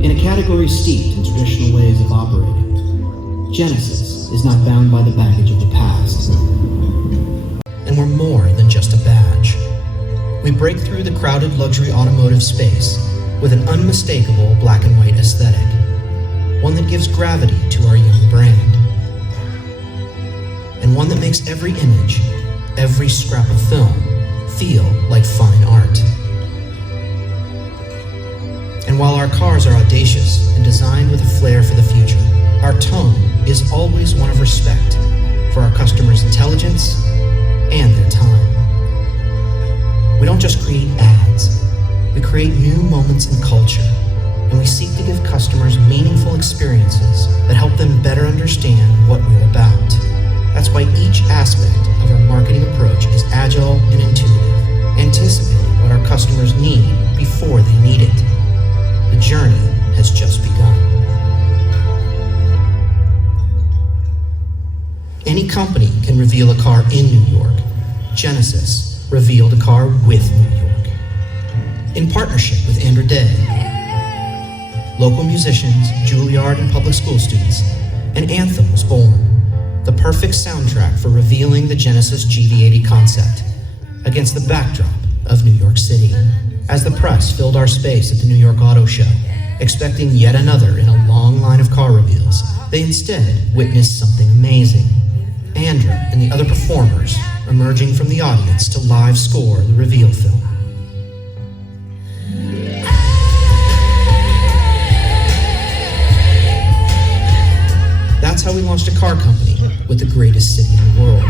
In a category steeped in traditional ways of operating, Genesis is not bound by the baggage of the past. And we're more than just a badge. We break through the crowded luxury automotive space with an unmistakable black and white aesthetic, one that gives gravity to our young brand, and one that makes every image, every scrap of film, feel like fine art. And while our cars are audacious and designed with a flair for the future, our tone is always one of respect for our customers' intelligence and their time. We don't just create ads, we create new moments in culture, and we seek to give customers meaningful experiences that help them better understand what we're about. That's why each aspect of our marketing approach is agile and intuitive, anticipating what our customers need before they need it. The journey has just begun. Any company can reveal a car in New York. Genesis revealed a car with New York. In partnership with Andrew Day, local musicians, Juilliard and public school students, an anthem was born, the perfect soundtrack for revealing the Genesis GV80 concept against the backdrop of New York City. As the press filled our space at the New York Auto Show, expecting yet another in a long line of car reveals, they instead witnessed something amazing. Andrew and the other performers emerging from the audience to live score the reveal film. That's how we launched a car company with the greatest city in the world.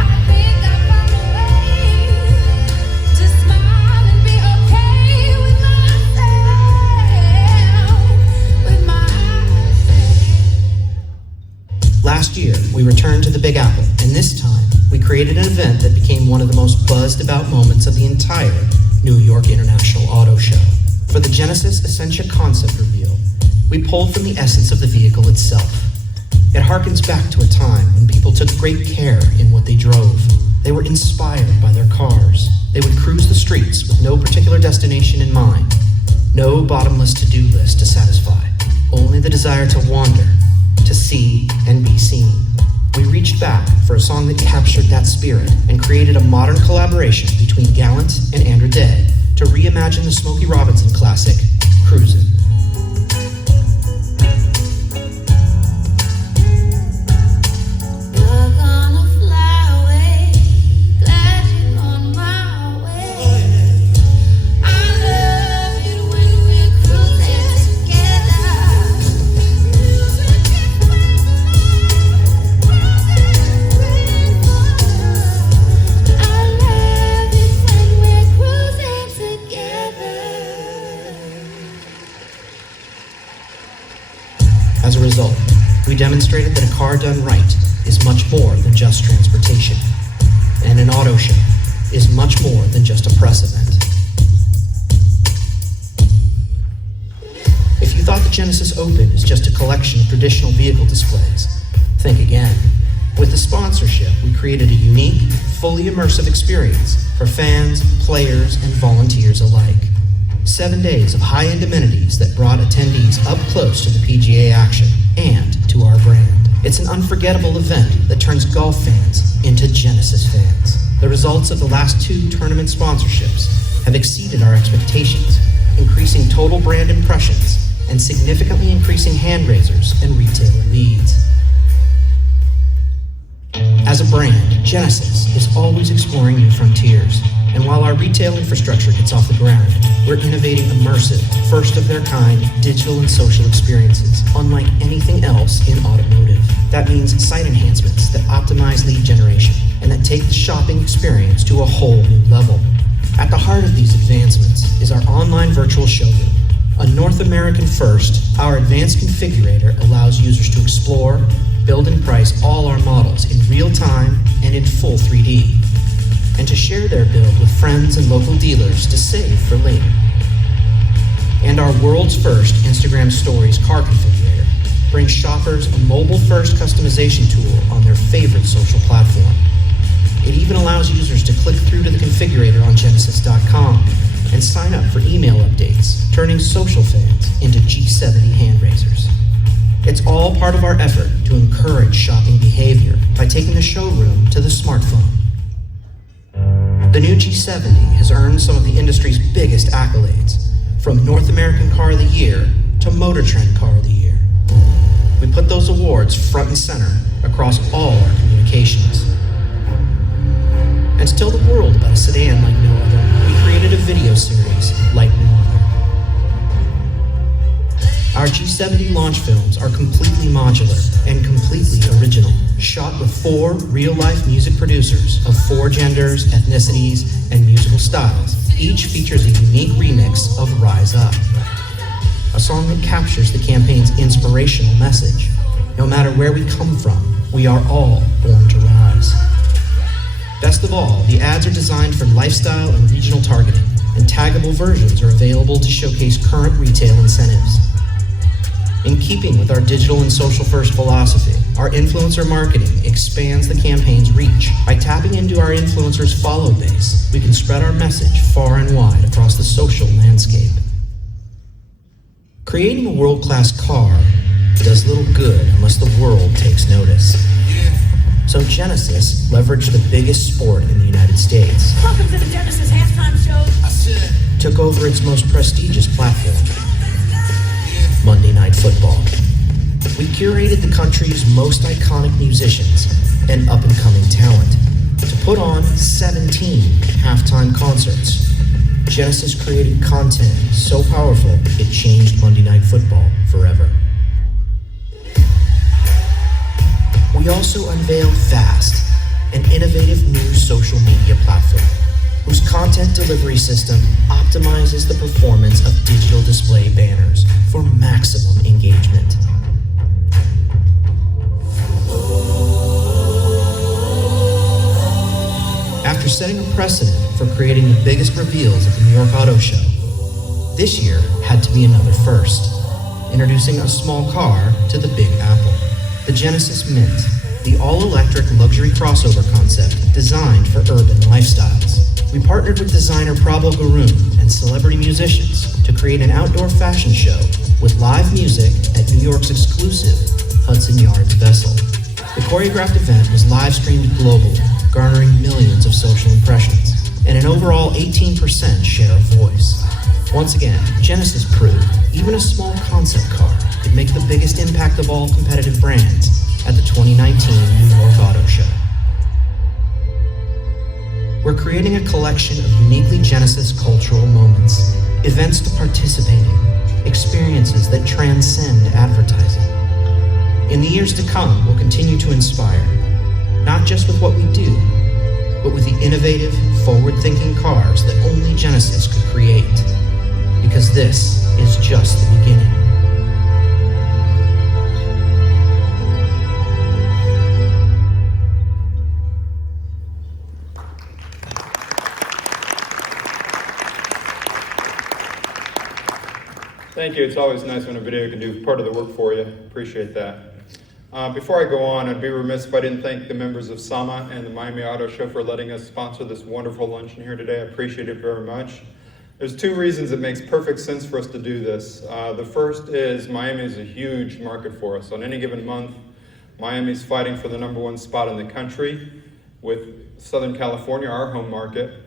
Last year, we returned to the Big Apple, and this time, we created an event that became one of the most buzzed about moments of the entire New York International Auto Show. For the Genesis Essentia concept reveal, we pulled from the essence of the vehicle itself. It harkens back to a time when people took great care in what they drove. They were inspired by their cars. They would cruise the streets with no particular destination in mind, no bottomless to-do list to satisfy, only the desire to wander, to see and be seen. We reached back for a song that captured that spirit and created a modern collaboration between Gallant and Andrew Day to reimagine the Smokey Robinson classic, Cruisin'. As a result, we demonstrated that a car done right is much more than just transportation, and an auto show is much more than just a press event. If you thought the Genesis Open is just a collection of traditional vehicle displays, think again. With the sponsorship, we created a unique, fully immersive experience for fans, players, and volunteers alike. 7 days of high-end amenities that brought attendees up close to the PGA action and to our brand. It's an unforgettable event that turns golf fans into Genesis fans. The results of the last 2 tournament sponsorships have exceeded our expectations, increasing total brand impressions and significantly increasing hand raisers and retailer leads. As a brand, Genesis is always exploring new frontiers. And while our retail infrastructure gets off the ground, we're innovating immersive, first-of-their-kind digital and social experiences, unlike anything else in automotive. That means site enhancements that optimize lead generation and that take the shopping experience to a whole new level. At the heart of these advancements is our online virtual showroom. A North American first, our advanced configurator allows users to explore, build and price all our models in real time and in full 3D, and to share their build with friends and local dealers to save for later. And our world's first Instagram Stories car configurator brings shoppers a mobile-first customization tool on their favorite social platform. It even allows users to click through to the configurator on Genesis.com and sign up for email updates, turning social fans into G70 hand raisers. It's all part of our effort to encourage shopping behavior by taking the showroom to the smartphone. The new G70 has earned some of the industry's biggest accolades, from North American Car of the Year to Motor Trend Car of the Year. We put those awards front and center across all our communications. And to tell the world about a sedan like no other, we created a video series like no other. Our G70 launch films are completely modular and completely original, shot with 4 real-life music producers of 4 genders, ethnicities, and musical styles. Each features a unique remix of Rise Up, a song that captures the campaign's inspirational message. No matter where we come from, we are all born to rise. Best of all, the ads are designed for lifestyle and regional targeting, and taggable versions are available to showcase current retail incentives. In keeping with our digital and social-first philosophy, our influencer marketing expands the campaign's reach. By tapping into our influencers' follow base, we can spread our message far and wide across the social landscape. Creating a world-class car does little good unless the world takes notice. So Genesis leveraged the biggest sport in the United States. Welcome to the Genesis halftime show. Took over its most prestigious platform, Monday Night Football. We curated the country's most iconic musicians and up-and-coming talent to put on 17 halftime concerts. Genesis created content so powerful it changed Monday Night Football forever. We also unveiled Fast, an innovative new social media platform whose content delivery system optimizes the performance of digital display banners for maximum engagement. After setting a precedent for creating the biggest reveals at the New York Auto Show, this year had to be another first, introducing a small car to the Big Apple. The Genesis Mint, the all-electric luxury crossover concept designed for urban lifestyles. We partnered with designer Prabal Gurun and celebrity musicians to create an outdoor fashion show with live music at New York's exclusive Hudson Yards vessel. The choreographed event was live-streamed globally, garnering millions of social impressions and an overall 18% share of voice. Once again, Genesis proved even a small concept car could make the biggest impact of all competitive brands at the 2019 New York Auto Show. We're creating a collection of uniquely Genesis cultural moments, events to participate in, experiences that transcend advertising. In the years to come, we'll continue to inspire, not just with what we do, but with the innovative, forward-thinking cars that only Genesis could create. Because this is just the beginning. Thank you. It's always nice when a video can do part of the work for you. Appreciate that. Before I go on, I'd be remiss if I didn't thank the members of SAMA and the Miami Auto Show for letting us sponsor this wonderful luncheon here today. I appreciate it very much. There's two reasons it makes perfect sense for us to do this. The first is Miami is a huge market for us. On any given month, Miami's fighting for the #1 spot in the country with Southern California, our home market.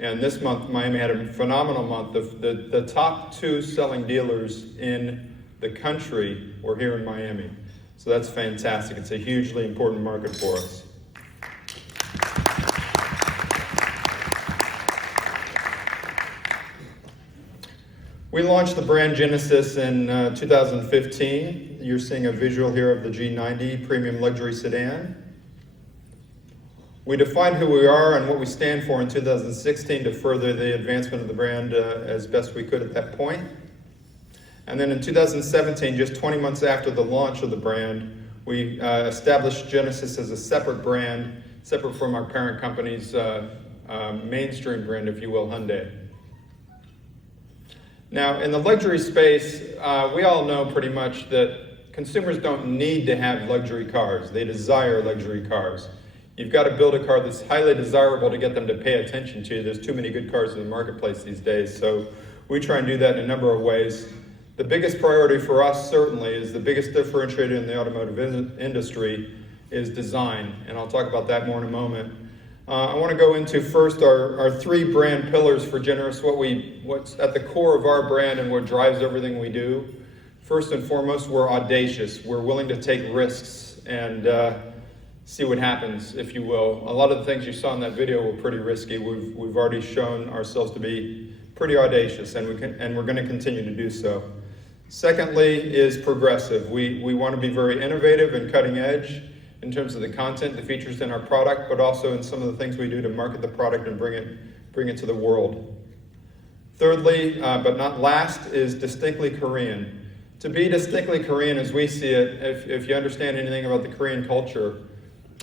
And this month, Miami had a phenomenal month. The top 2 selling dealers in the country were here in Miami. So that's fantastic. It's a hugely important market for us. We launched the brand Genesis in 2015. You're seeing a visual here of the G90 premium luxury sedan. We defined who we are and what we stand for in 2016 to further the advancement of the brand as best we could at that point. And then in 2017, just 20 months after the launch of the brand, we established Genesis as a separate brand, separate from our parent company's mainstream brand, if you will, Hyundai. Now, in the luxury space, we all know pretty much that consumers don't need to have luxury cars. They desire luxury cars. You've got to build a car that's highly desirable to get them to pay attention to. There's too many good cars in the marketplace these days, so we try and do that in a number of ways. The biggest priority for us, certainly, is the biggest differentiator in the automotive industry is design, and I'll talk about that more in a moment. I want to go into first our 3 brand pillars for Genesis, what's at the core of our brand and what drives everything we do. First and foremost, we're audacious. We're willing to take risks and see what happens, if you will. A lot of the things you saw in that video were pretty risky. We've already shown ourselves to be pretty audacious, and we're going to continue to do so. Secondly is progressive. We want to be very innovative and cutting edge in terms of the content, the features in our product, but also in some of the things we do to market the product and bring it to the world. Thirdly, but not last, is distinctly Korean. To be distinctly Korean as we see it, if you understand anything about the Korean culture,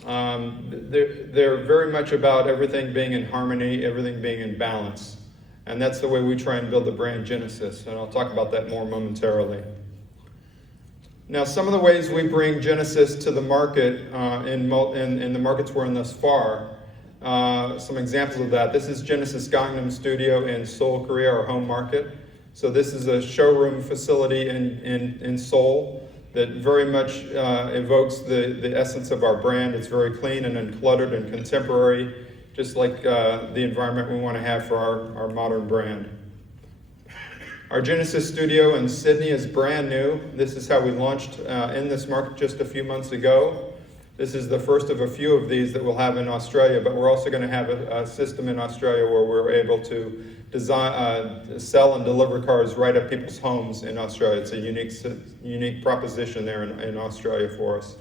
they're very much about everything being in harmony, everything being in balance. And that's the way we try and build the brand Genesis, and I'll talk about that more momentarily. Now, some of the ways we bring Genesis to the market in the markets we're in thus far, some examples of that. This is Genesis Gangnam Studio in Seoul, Korea, our home market. So this is a showroom facility in Seoul that very much evokes the essence of our brand. It's very clean and uncluttered and contemporary, just like the environment we want to have for our modern brand. Our Genesis studio in Sydney is brand new. This is how we launched in this market just a few months ago. This is the first of a few of these that we'll have in Australia, but we're also going to have a system in Australia where we're able to design, sell and deliver cars right at people's homes in Australia. It's a unique proposition there in Australia for us.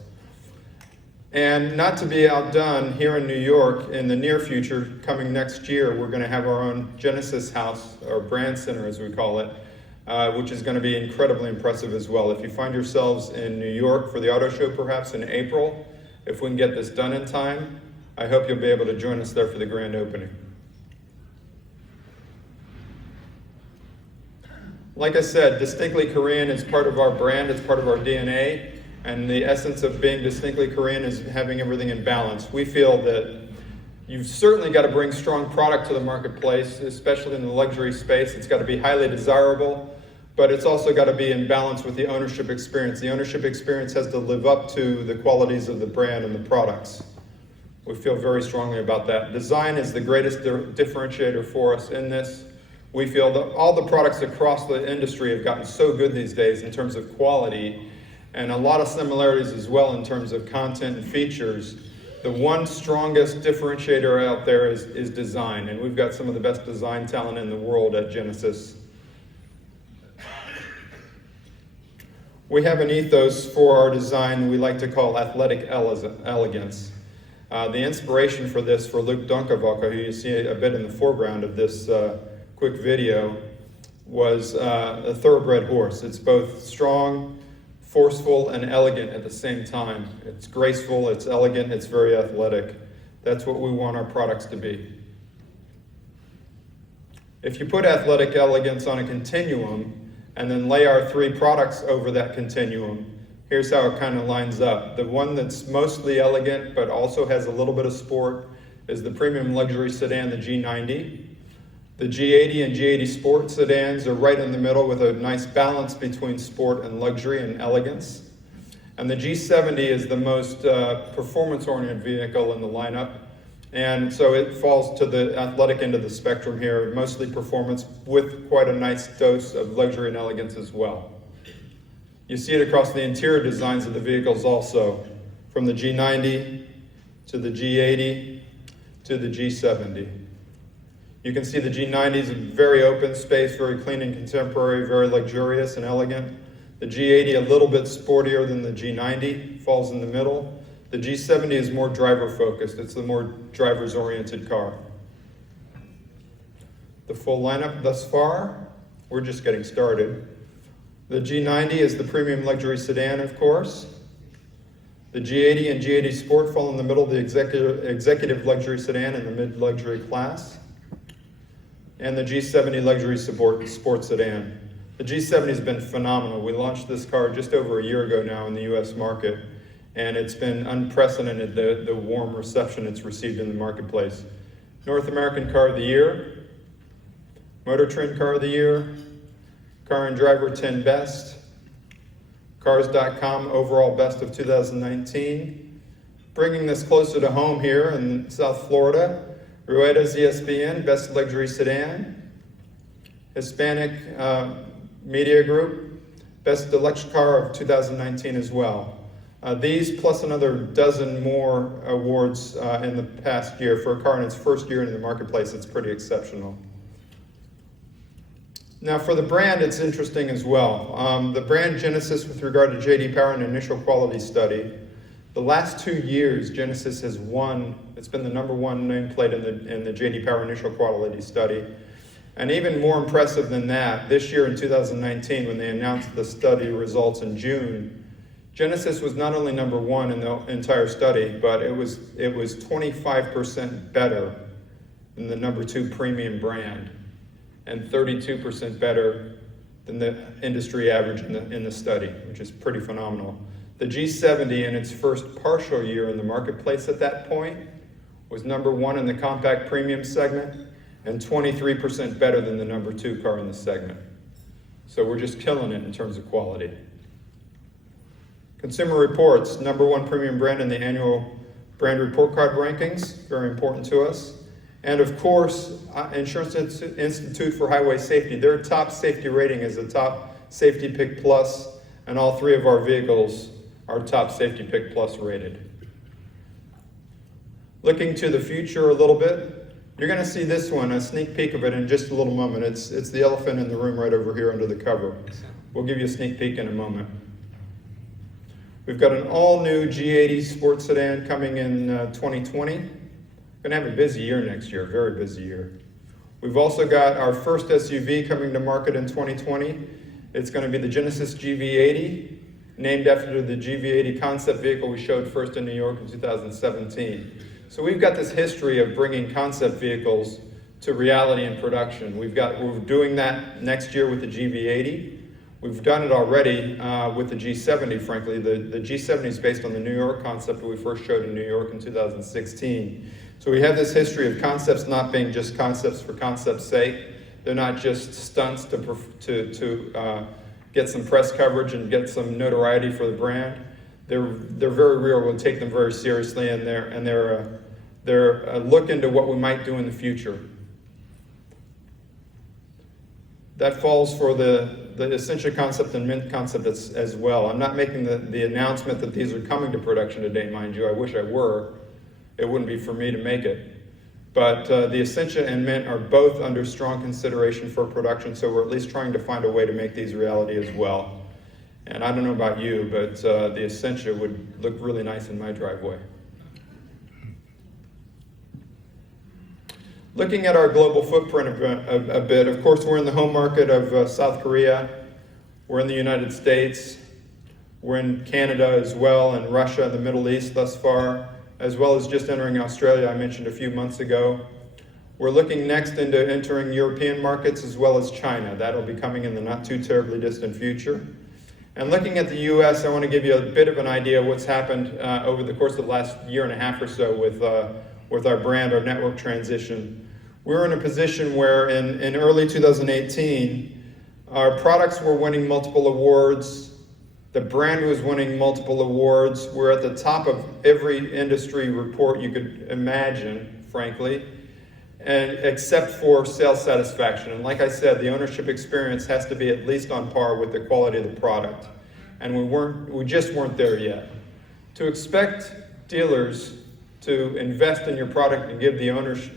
And not to be outdone, here in New York, in the near future, coming next year, we're going to have our own Genesis House, or Brand Center as we call it, which is going to be incredibly impressive as well. If you find yourselves in New York for the auto show perhaps in April, if we can get this done in time, I hope you'll be able to join us there for the grand opening. Like I said, distinctly Korean is part of our brand, it's part of our DNA, and the essence of being distinctly Korean is having everything in balance. We feel that you've certainly got to bring strong product to the marketplace, especially in the luxury space. It's got to be highly desirable, but it's also got to be in balance with the ownership experience. The ownership experience has to live up to the qualities of the brand and the products. We feel very strongly about that. Design is the greatest differentiator for us in this. We feel that all the products across the industry have gotten so good these days in terms of quality, and a lot of similarities as well in terms of content and features. The one strongest differentiator out there is design, and we've got some of the best design talent in the world at Genesis. We have an ethos for our design we like to call athletic elegance. The inspiration for this, for Luke Dunkavoka, who you see a bit in the foreground of this quick video, was a thoroughbred horse. It's both strong, forceful, and elegant at the same time. It's graceful, it's elegant, it's very athletic. That's what we want our products to be. If you put athletic elegance on a continuum and then lay our three products over that continuum, here's how it kind of lines up. The one that's mostly elegant but also has a little bit of sport is the premium luxury sedan, the G90. The G80 and G80 Sport sedans are right in the middle with a nice balance between sport and luxury and elegance. And the G70 is the most performance-oriented vehicle in the lineup. And so it falls to the athletic end of the spectrum here, mostly performance with quite a nice dose of luxury and elegance as well. You see it across the interior designs of the vehicles also, from the G90 to the G80 to the G70. You can see the G90 is a very open space, very clean and contemporary, very luxurious and elegant. The G80 a little bit sportier than the G90, falls in the middle. The G70 is more driver focused. It's the more driver's oriented car. The full lineup thus far, we're just getting started. The G90 is the premium luxury sedan, of course. The G80 and G80 Sport fall in the middle of the executive luxury sedan and the mid-luxury class. And the G70 luxury sport sedan. The G70 has been phenomenal. We launched this car just over a year ago now in the US market, and it's been unprecedented, the warm reception it's received in the marketplace. North American Car of the Year, Motor Trend Car of the Year, Car and Driver 10 Best, Cars.com Overall Best of 2019. Bringing this closer to home here in South Florida, Rueda's ESPN Best Luxury Sedan, Hispanic Media Group Best Deluxe Car of 2019 as well. These plus another dozen more awards in the past year. For a car in its first year in the marketplace, it's pretty exceptional. Now for the brand, it's interesting as well. The brand Genesis, with regard to J.D. Power and initial quality study, the last 2 years, Genesis has won. It's been the #1 nameplate in the J.D. Power initial quality study. And even more impressive than that, this year in 2019, when they announced the study results in June, Genesis was not only #1 in the entire study, but it was 25% better than the #2 premium brand, and 32% better than the industry average in the study, which is pretty phenomenal. The G70 in its first partial year in the marketplace at that point was #1 in the compact premium segment and 23% better than the #2 car in the segment. So we're just killing it in terms of quality. Consumer Reports, #1 premium brand in the annual brand report card rankings, very important to us. And of course, Insurance Institute for Highway Safety, their top safety rating is a top Safety Pick Plus, and all 3 of our vehicles are top Safety Pick Plus rated. Looking to the future a little bit, you're going to see this one, a sneak peek of it in just a little moment. It's the elephant in the room right over here under the cover. We'll give you a sneak peek in a moment. We've got an all-new G80 sports sedan coming in 2020. Going to have a busy year next year, very busy year. We've also got our first SUV coming to market in 2020. It's going to be the Genesis GV80, named after the GV80 concept vehicle we showed first in New York in 2017. So we've got this history of bringing concept vehicles to reality in production. We're doing that next year with the GV80. We've done it already with the G70, frankly. The G70 is based on the New York concept that we first showed in New York in 2016. So we have this history of concepts not being just concepts for concept's sake. They're not just stunts to get some press coverage and get some notoriety for the brand. They're very real. We'll take them very seriously, and they're a look into what we might do in the future. That falls for the Essentia concept and Mint concept as well. I'm not making the announcement that these are coming to production today, mind you. I wish I were. It wouldn't be for me to make it. But the Essentia and Mint are both under strong consideration for production, so we're at least trying to find a way to make these reality as well. And I don't know about you, but the Essentia would look really nice in my driveway. Looking at our global footprint a bit, of course, we're in the home market of South Korea. We're in the United States. We're in Canada as well, and Russia, and the Middle East thus far, as well as just entering Australia, I mentioned a few months ago. We're looking next into entering European markets as well as China. That'll be coming in the not too terribly distant future. And looking at the US, I want to give you a bit of an idea of what's happened over the course of the last year and a half or so with our brand, our network transition. We're in a position where in early 2018, our products were winning multiple awards. The brand was winning multiple awards. We're at the top of every industry report you could imagine, frankly, and except for sales satisfaction. And like I said, the ownership experience has to be at least on par with the quality of the product. And we just weren't there yet. To expect dealers to invest in your product and give the owners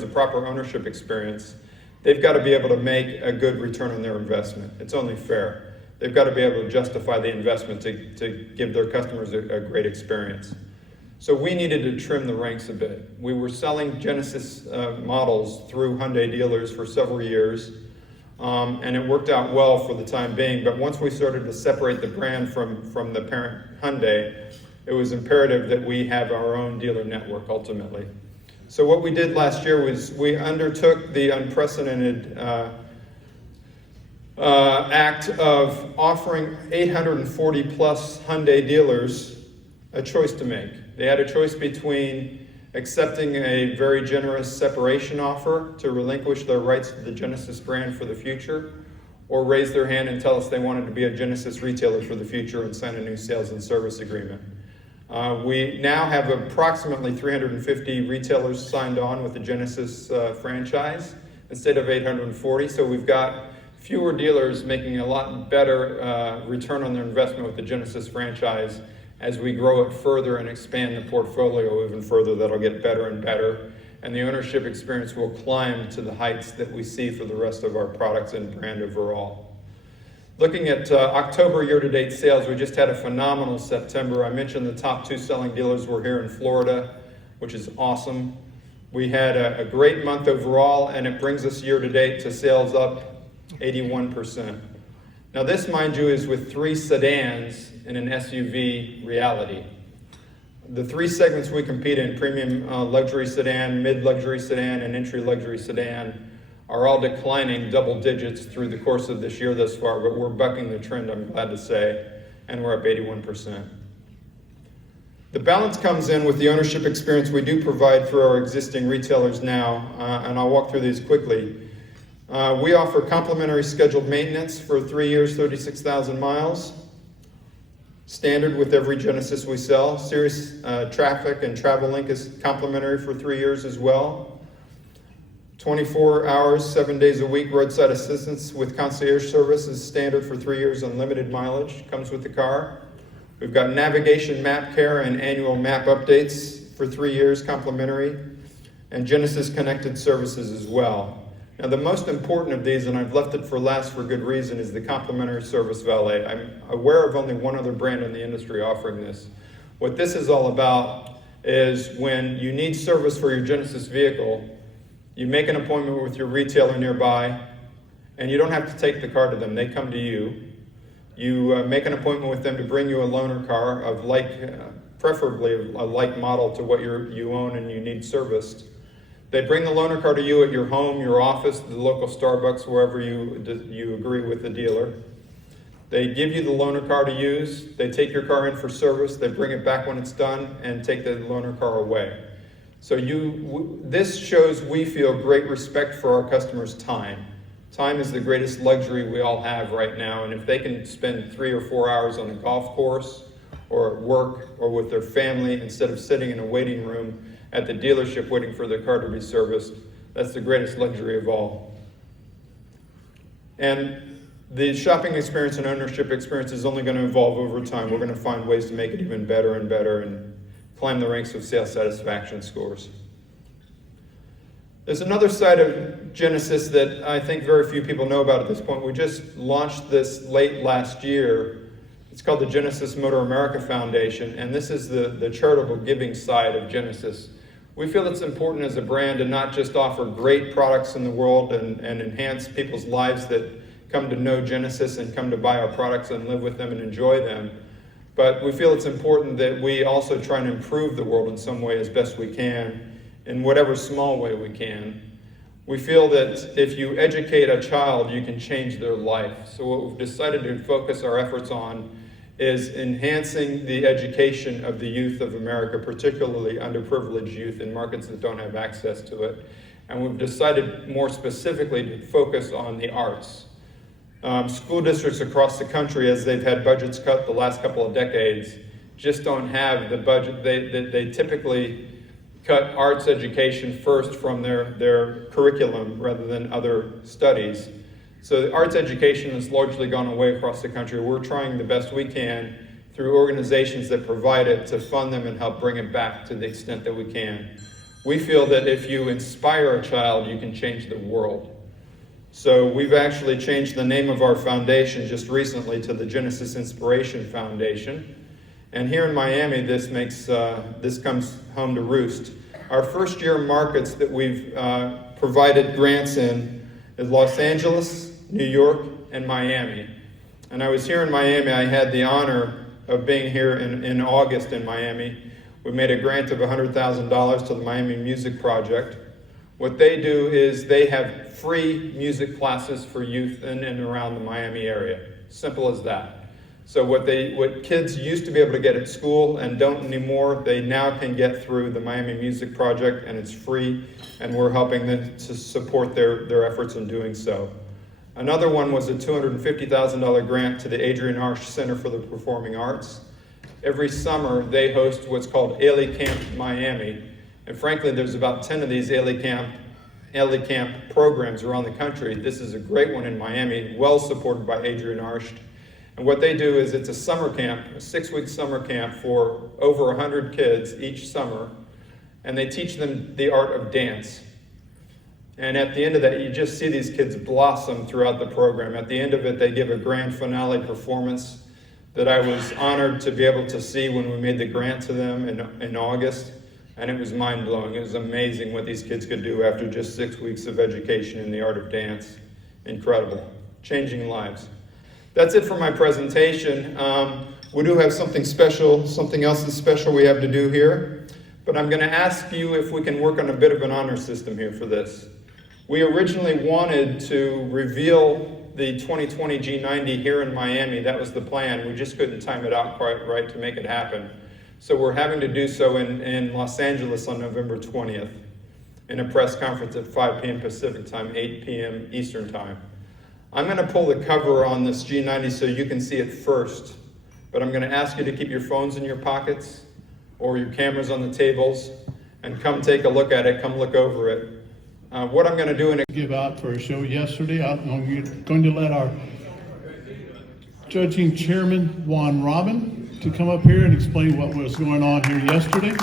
the proper ownership experience, they've got to be able to make a good return on their investment. It's only fair. They've got to be able to justify the investment to give their customers a great experience. So we needed to trim the ranks a bit. We were selling Genesis models through Hyundai dealers for several years, and it worked out well for the time being. But once we started to separate the brand from the parent Hyundai, it was imperative that we have our own dealer network ultimately. So what we did last year was we undertook the unprecedented act of offering 840 plus Hyundai dealers a choice to make. They had a choice between accepting a very generous separation offer to relinquish their rights to the Genesis brand for the future, or raise their hand and tell us they wanted to be a Genesis retailer for the future and sign a new sales and service agreement. We now have approximately 350 retailers signed on with the Genesis franchise instead of 840, so we've got fewer dealers making a lot better return on their investment with the Genesis franchise as we grow it further and expand the portfolio even further. That'll get better and better, and the ownership experience will climb to the heights that we see for the rest of our products and brand overall. Looking at October year-to-date sales, we just had a phenomenal September. I mentioned the top 2 selling dealers were here in Florida, which is awesome. We had a great month overall, and it brings us year-to-date to sales up 81%. Now this, mind you, is with 3 sedans in an SUV reality. The 3 segments we compete in, premium luxury sedan, mid-luxury sedan, and entry luxury sedan, are all declining double digits through the course of this year thus far, but we're bucking the trend, I'm glad to say, and we're up 81%. The balance comes in with the ownership experience we do provide through our existing retailers now, and I'll walk through these quickly. We offer complimentary scheduled maintenance for 3 years, 36,000 miles. Standard with every Genesis we sell. Serious Traffic and Travel Link is complimentary for 3 years as well. 24 hours, 7 days a week, roadside assistance with concierge service is standard for 3 years, unlimited mileage, comes with the car. We've got navigation map care and annual map updates for 3 years, complimentary, and Genesis connected services as well. Now the most important of these, and I've left it for last for good reason, is the complimentary service valet. I'm aware of only one other brand in the industry offering this. What this is all about is when you need service for your Genesis vehicle, you make an appointment with your retailer nearby, and you don't have to take the car to them. They come to you. You make an appointment with them to bring you a loaner car of preferably a like model to what you own and you need serviced. They bring the loaner car to you at your home, your office, the local Starbucks, wherever you agree with the dealer. They give you the loaner car to use. They take your car in for service. They bring it back when it's done and take the loaner car away. So this shows we feel great respect for our customers' time. Time is the greatest luxury we all have right now, and if they can spend 3 or 4 hours on a golf course or at work or with their family instead of sitting in a waiting room at the dealership waiting for their car to be serviced, that's the greatest luxury of all. And the shopping experience and ownership experience is only going to evolve over time. We're going to find ways to make it even better and better and climb the ranks of sales satisfaction scores. There's another side of Genesis that I think very few people know about at this point. We just launched this late last year. It's called the Genesis Motor America Foundation, and this is the charitable giving side of Genesis. We feel it's important as a brand to not just offer great products in the world and enhance people's lives that come to know Genesis and come to buy our products and live with them and enjoy them, but we feel it's important that we also try and improve the world in some way as best we can, in whatever small way we can. We feel that if you educate a child, you can change their life. So what we've decided to focus our efforts on is enhancing the education of the youth of America, particularly underprivileged youth in markets that don't have access to it. And we've decided more specifically to focus on the arts. School districts across the country, as they've had budgets cut the last couple of decades, just don't have the budget. They typically cut arts education first from their curriculum rather than other studies. So the arts education has largely gone away across the country. We're trying the best we can through organizations that provide it to fund them and help bring it back to the extent that we can. We feel that if you inspire a child, you can change the world. So we've actually changed the name of our foundation just recently to the Genesis Inspiration Foundation. And here in Miami, this comes home to roost. Our first year markets that we've provided grants in is Los Angeles, New York, and Miami. And I was here in Miami. I had the honor of being here in August in Miami. We made a grant of $100,000 to the Miami Music Project. What they do is they have free music classes for youth in and around the Miami area. Simple as that. So what kids used to be able to get at school and don't anymore, they now can get through the Miami Music Project, and it's free, and we're helping them to support their efforts in doing so. Another one was a $250,000 grant to the Adrian Arsh Center for the Performing Arts. Every summer, they host what's called Ailey Camp Miami. And frankly, there's about 10 of these Ailey Camp programs around the country. This is a great one in Miami, well supported by Adrian Arsh. And what they do is it's a summer camp, a 6-week summer camp for over 100 kids each summer. And they teach them the art of dance. And at the end of that, you just see these kids blossom throughout the program. At the end of it, they give a grand finale performance that I was honored to be able to see when we made the grant to them in August. And it was mind-blowing. It was amazing what these kids could do after just 6 weeks of education in the art of dance. Incredible. Changing lives. That's it for my presentation. We do have something special, something else that's special we have to do here. But I'm going to ask you if we can work on a bit of an honor system here for this. We originally wanted to reveal the 2020 G90 here in Miami. That was the plan. We just couldn't time it out quite right to make it happen. So we're having to do so in Los Angeles on November 20th in a press conference at 5 p.m. Pacific time, 8 p.m. Eastern time. I'm going to pull the cover on this G90 so you can see it first but I'm going to ask you to keep your phones in your pockets or your cameras on the tables and come take a look at it, come look over it. What I'm going to do in give out for a show yesterday. I'm going to let our judging chairman, Juan Robin, to come up here and explain what was going on here yesterday.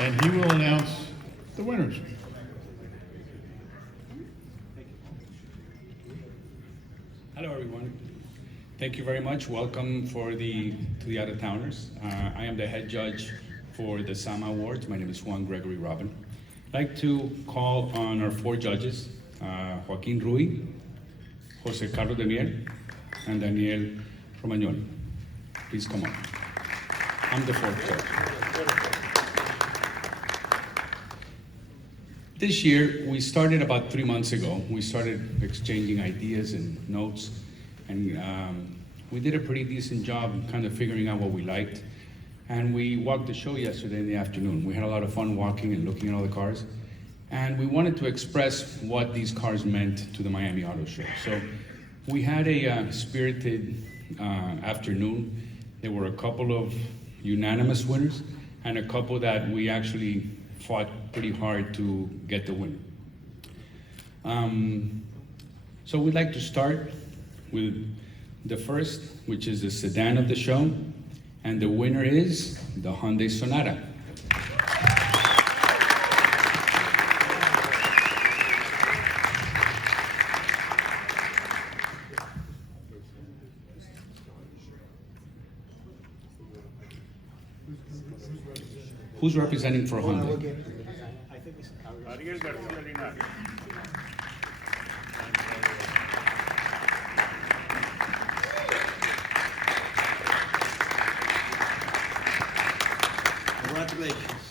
And he will announce the winners. Hello, everyone. Thank you very much. Welcome to the out-of-towners. I am the head judge for the SAMA Awards. My name is Juan Gregory Robin. I'd like to call on our 4 judges, Joaquin Rui, Jose Carlos de Miel, and Daniel Romagnoli. Please come on. I'm the 4th judge. This year, we started about 3 months ago. We started exchanging ideas and notes, and we did a pretty decent job kind of figuring out what we liked. And we walked the show yesterday in the afternoon. We had a lot of fun walking and looking at all the cars. And we wanted to express what these cars meant to the Miami Auto Show. So we had a spirited afternoon. There were a couple of unanimous winners and a couple that we actually fought pretty hard to get the win. So we'd like to start with the first, which is the sedan of the show. And the winner is the Hyundai Sonata. Who's representing for Hyundai?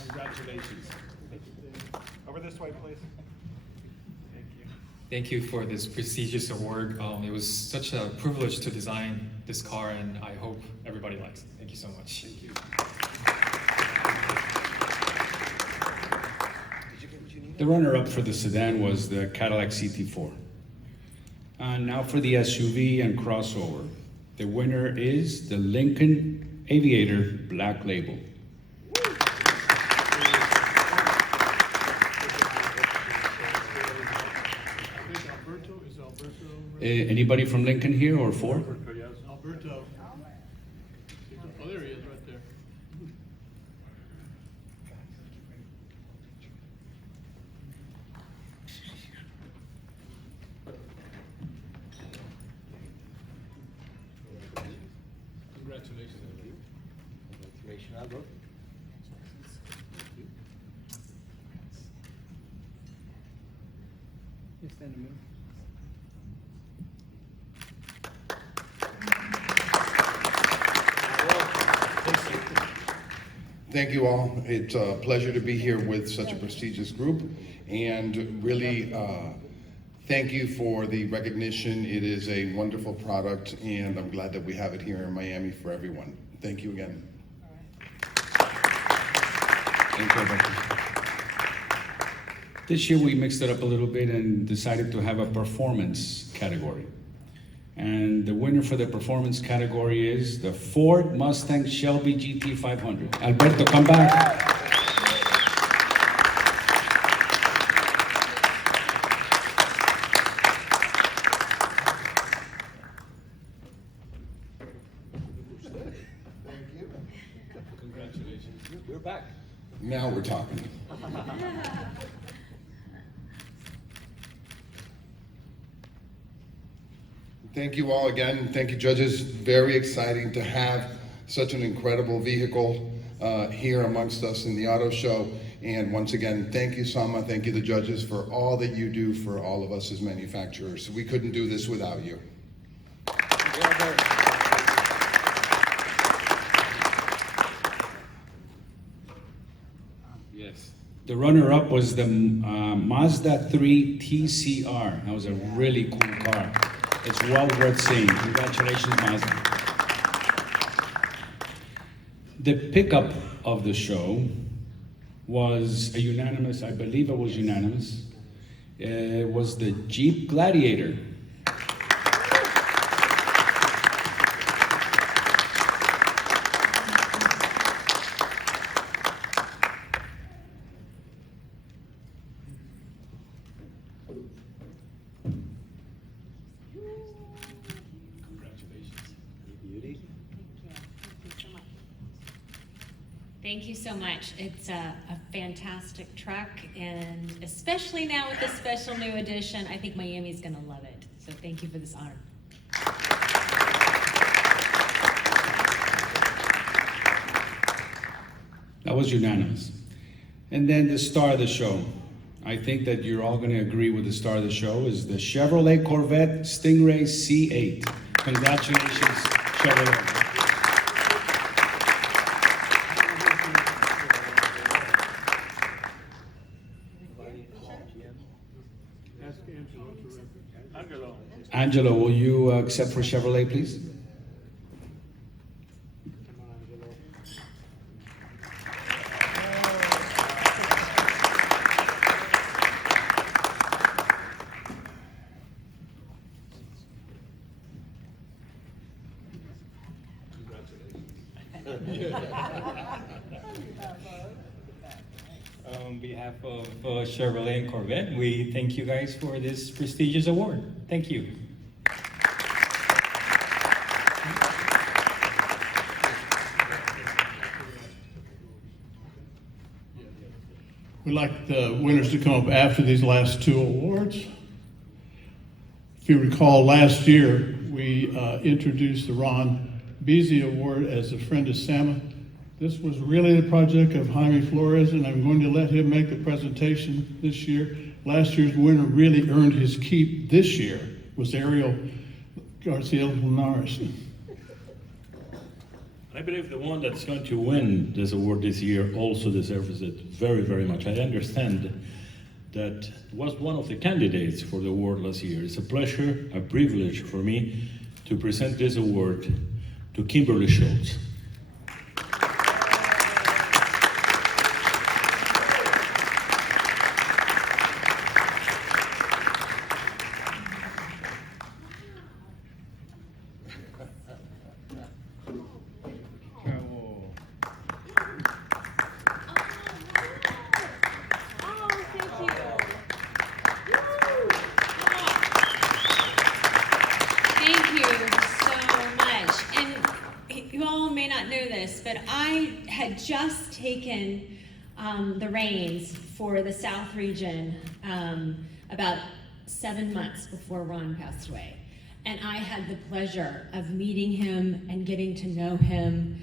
Congratulations. Over this way, please. Thank you. Thank you for this prestigious award. It was such a privilege to design this car, and I hope everybody likes it. Thank you so much. Thank you. The runner-up for the sedan was the Cadillac CT4. Now for the SUV and crossover. The winner is the Lincoln Aviator Black Label. Anybody from Lincoln here or 4? Alberto. Oh, there he is, right there. Congratulations, everybody. Congratulations, Alberto. You stand a minute. Thank you all. It's a pleasure to be here with such a prestigious group, and really thank you for the recognition. It is a wonderful product, and I'm glad that we have it here in Miami for everyone. Thank you again. Thank you. This year we mixed it up a little bit and decided to have a performance category. And the winner for the performance category is the Ford Mustang Shelby GT 500. Alberto, come back. Thank you. Congratulations. You're back. Now we're talking. Thank you all again. Thank you, judges. Very exciting to have such an incredible vehicle here amongst us in the auto show. And once again, thank you, Sama. Thank you, the judges, for all that you do for all of us as manufacturers. We couldn't do this without you. Yes. The runner-up was the Mazda 3 TCR. That was a really cool car. It's well worth seeing. Congratulations, Mazda. The pickup of the show was a unanimous, I believe it was unanimous. It was the Jeep Gladiator. Thank you so much. It's a fantastic truck, and especially now with this special new edition, I think Miami's going to love it. So thank you for this honor. That was unanimous. And then the star of the show. I think that you're all going to agree with the star of the show is the Chevrolet Corvette Stingray C8. Congratulations, Chevrolet. Angelo, will you accept for Chevrolet, please? On behalf of Chevrolet and Corvette, we thank you guys for this prestigious award. Thank you. We'd like the winners to come up after these last two awards. If you recall, last year we introduced the Ron Beasy Award as a friend of Sama. This was really the project of Jaime Flores, and I'm going to let him make the presentation this year. Last year's winner really earned his keep this year, was Ariel Garcia Linares. I believe the one that's going to win this award this year also deserves it very, very much. I understand that was one of the candidates for the award last year. It's a pleasure, a privilege for me to present this award to Kimberly Schultz. But I had just taken the reins for the South region about 7 months before Ron passed away. And I had the pleasure of meeting him and getting to know him.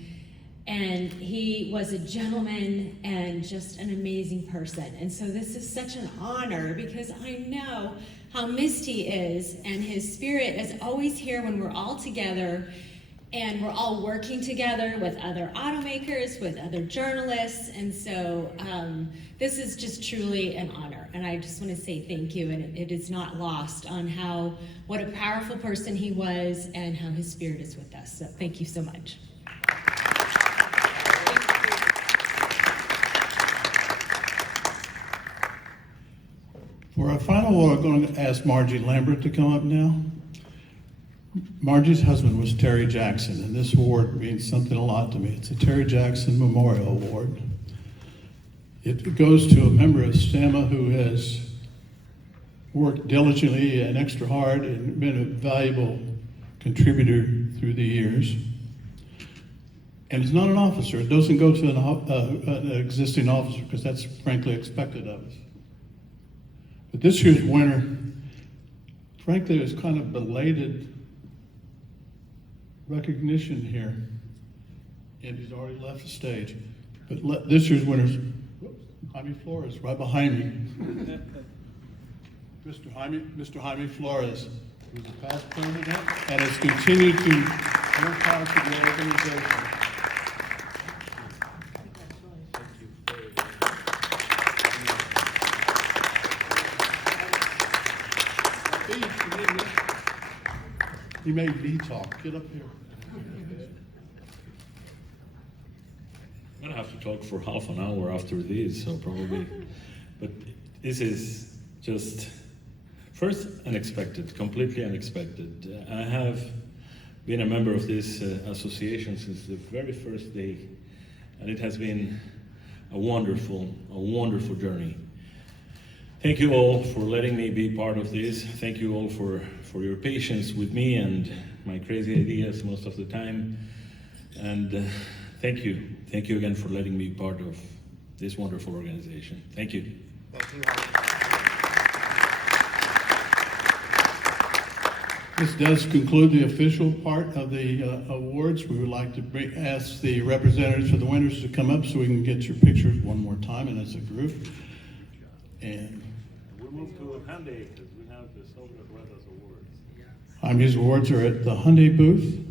And he was a gentleman and just an amazing person. And so this is such an honor because I know how missed he is, and his spirit is always here when we're all together. And we're all working together with other automakers, with other journalists, and so this is just truly an honor. And I just want to say thank you, and it is not lost on what a powerful person he was and how his spirit is with us. So thank you so much. For our final award, I'm going to ask Margie Lambert to come up now. Margie's husband was Terry Jackson, and this award means something a lot to me. It's a Terry Jackson Memorial Award. It goes to a member of STAMA who has worked diligently and extra hard and been a valuable contributor through the years. And it's not an officer. It doesn't go to an existing officer because that's frankly expected of us. But this year's winner, frankly, is kind of belated recognition here, and he's already left the stage. But this year's winner's Jaime Flores, right behind me. Mr. Jaime Flores, who's a past president and has continued to work hard for the organization. He made me talk. Get up here. I'm gonna have to talk for half an hour after this, so probably, but this is just, first, unexpected, completely unexpected. I have been a member of this association since the very first day, and it has been a wonderful journey. Thank you all for letting me be part of this. Thank you all for your patience with me and my crazy ideas most of the time. And thank you. Thank you again for letting me be part of this wonderful organization. Thank you. Thank you. This does conclude the official part of the awards. We would like to ask the representatives for the winners to come up so we can get your pictures one more time and as a group. And We'll move to Hyundai because we have the Silver Brothers Awards. these awards are at the Hyundai booth.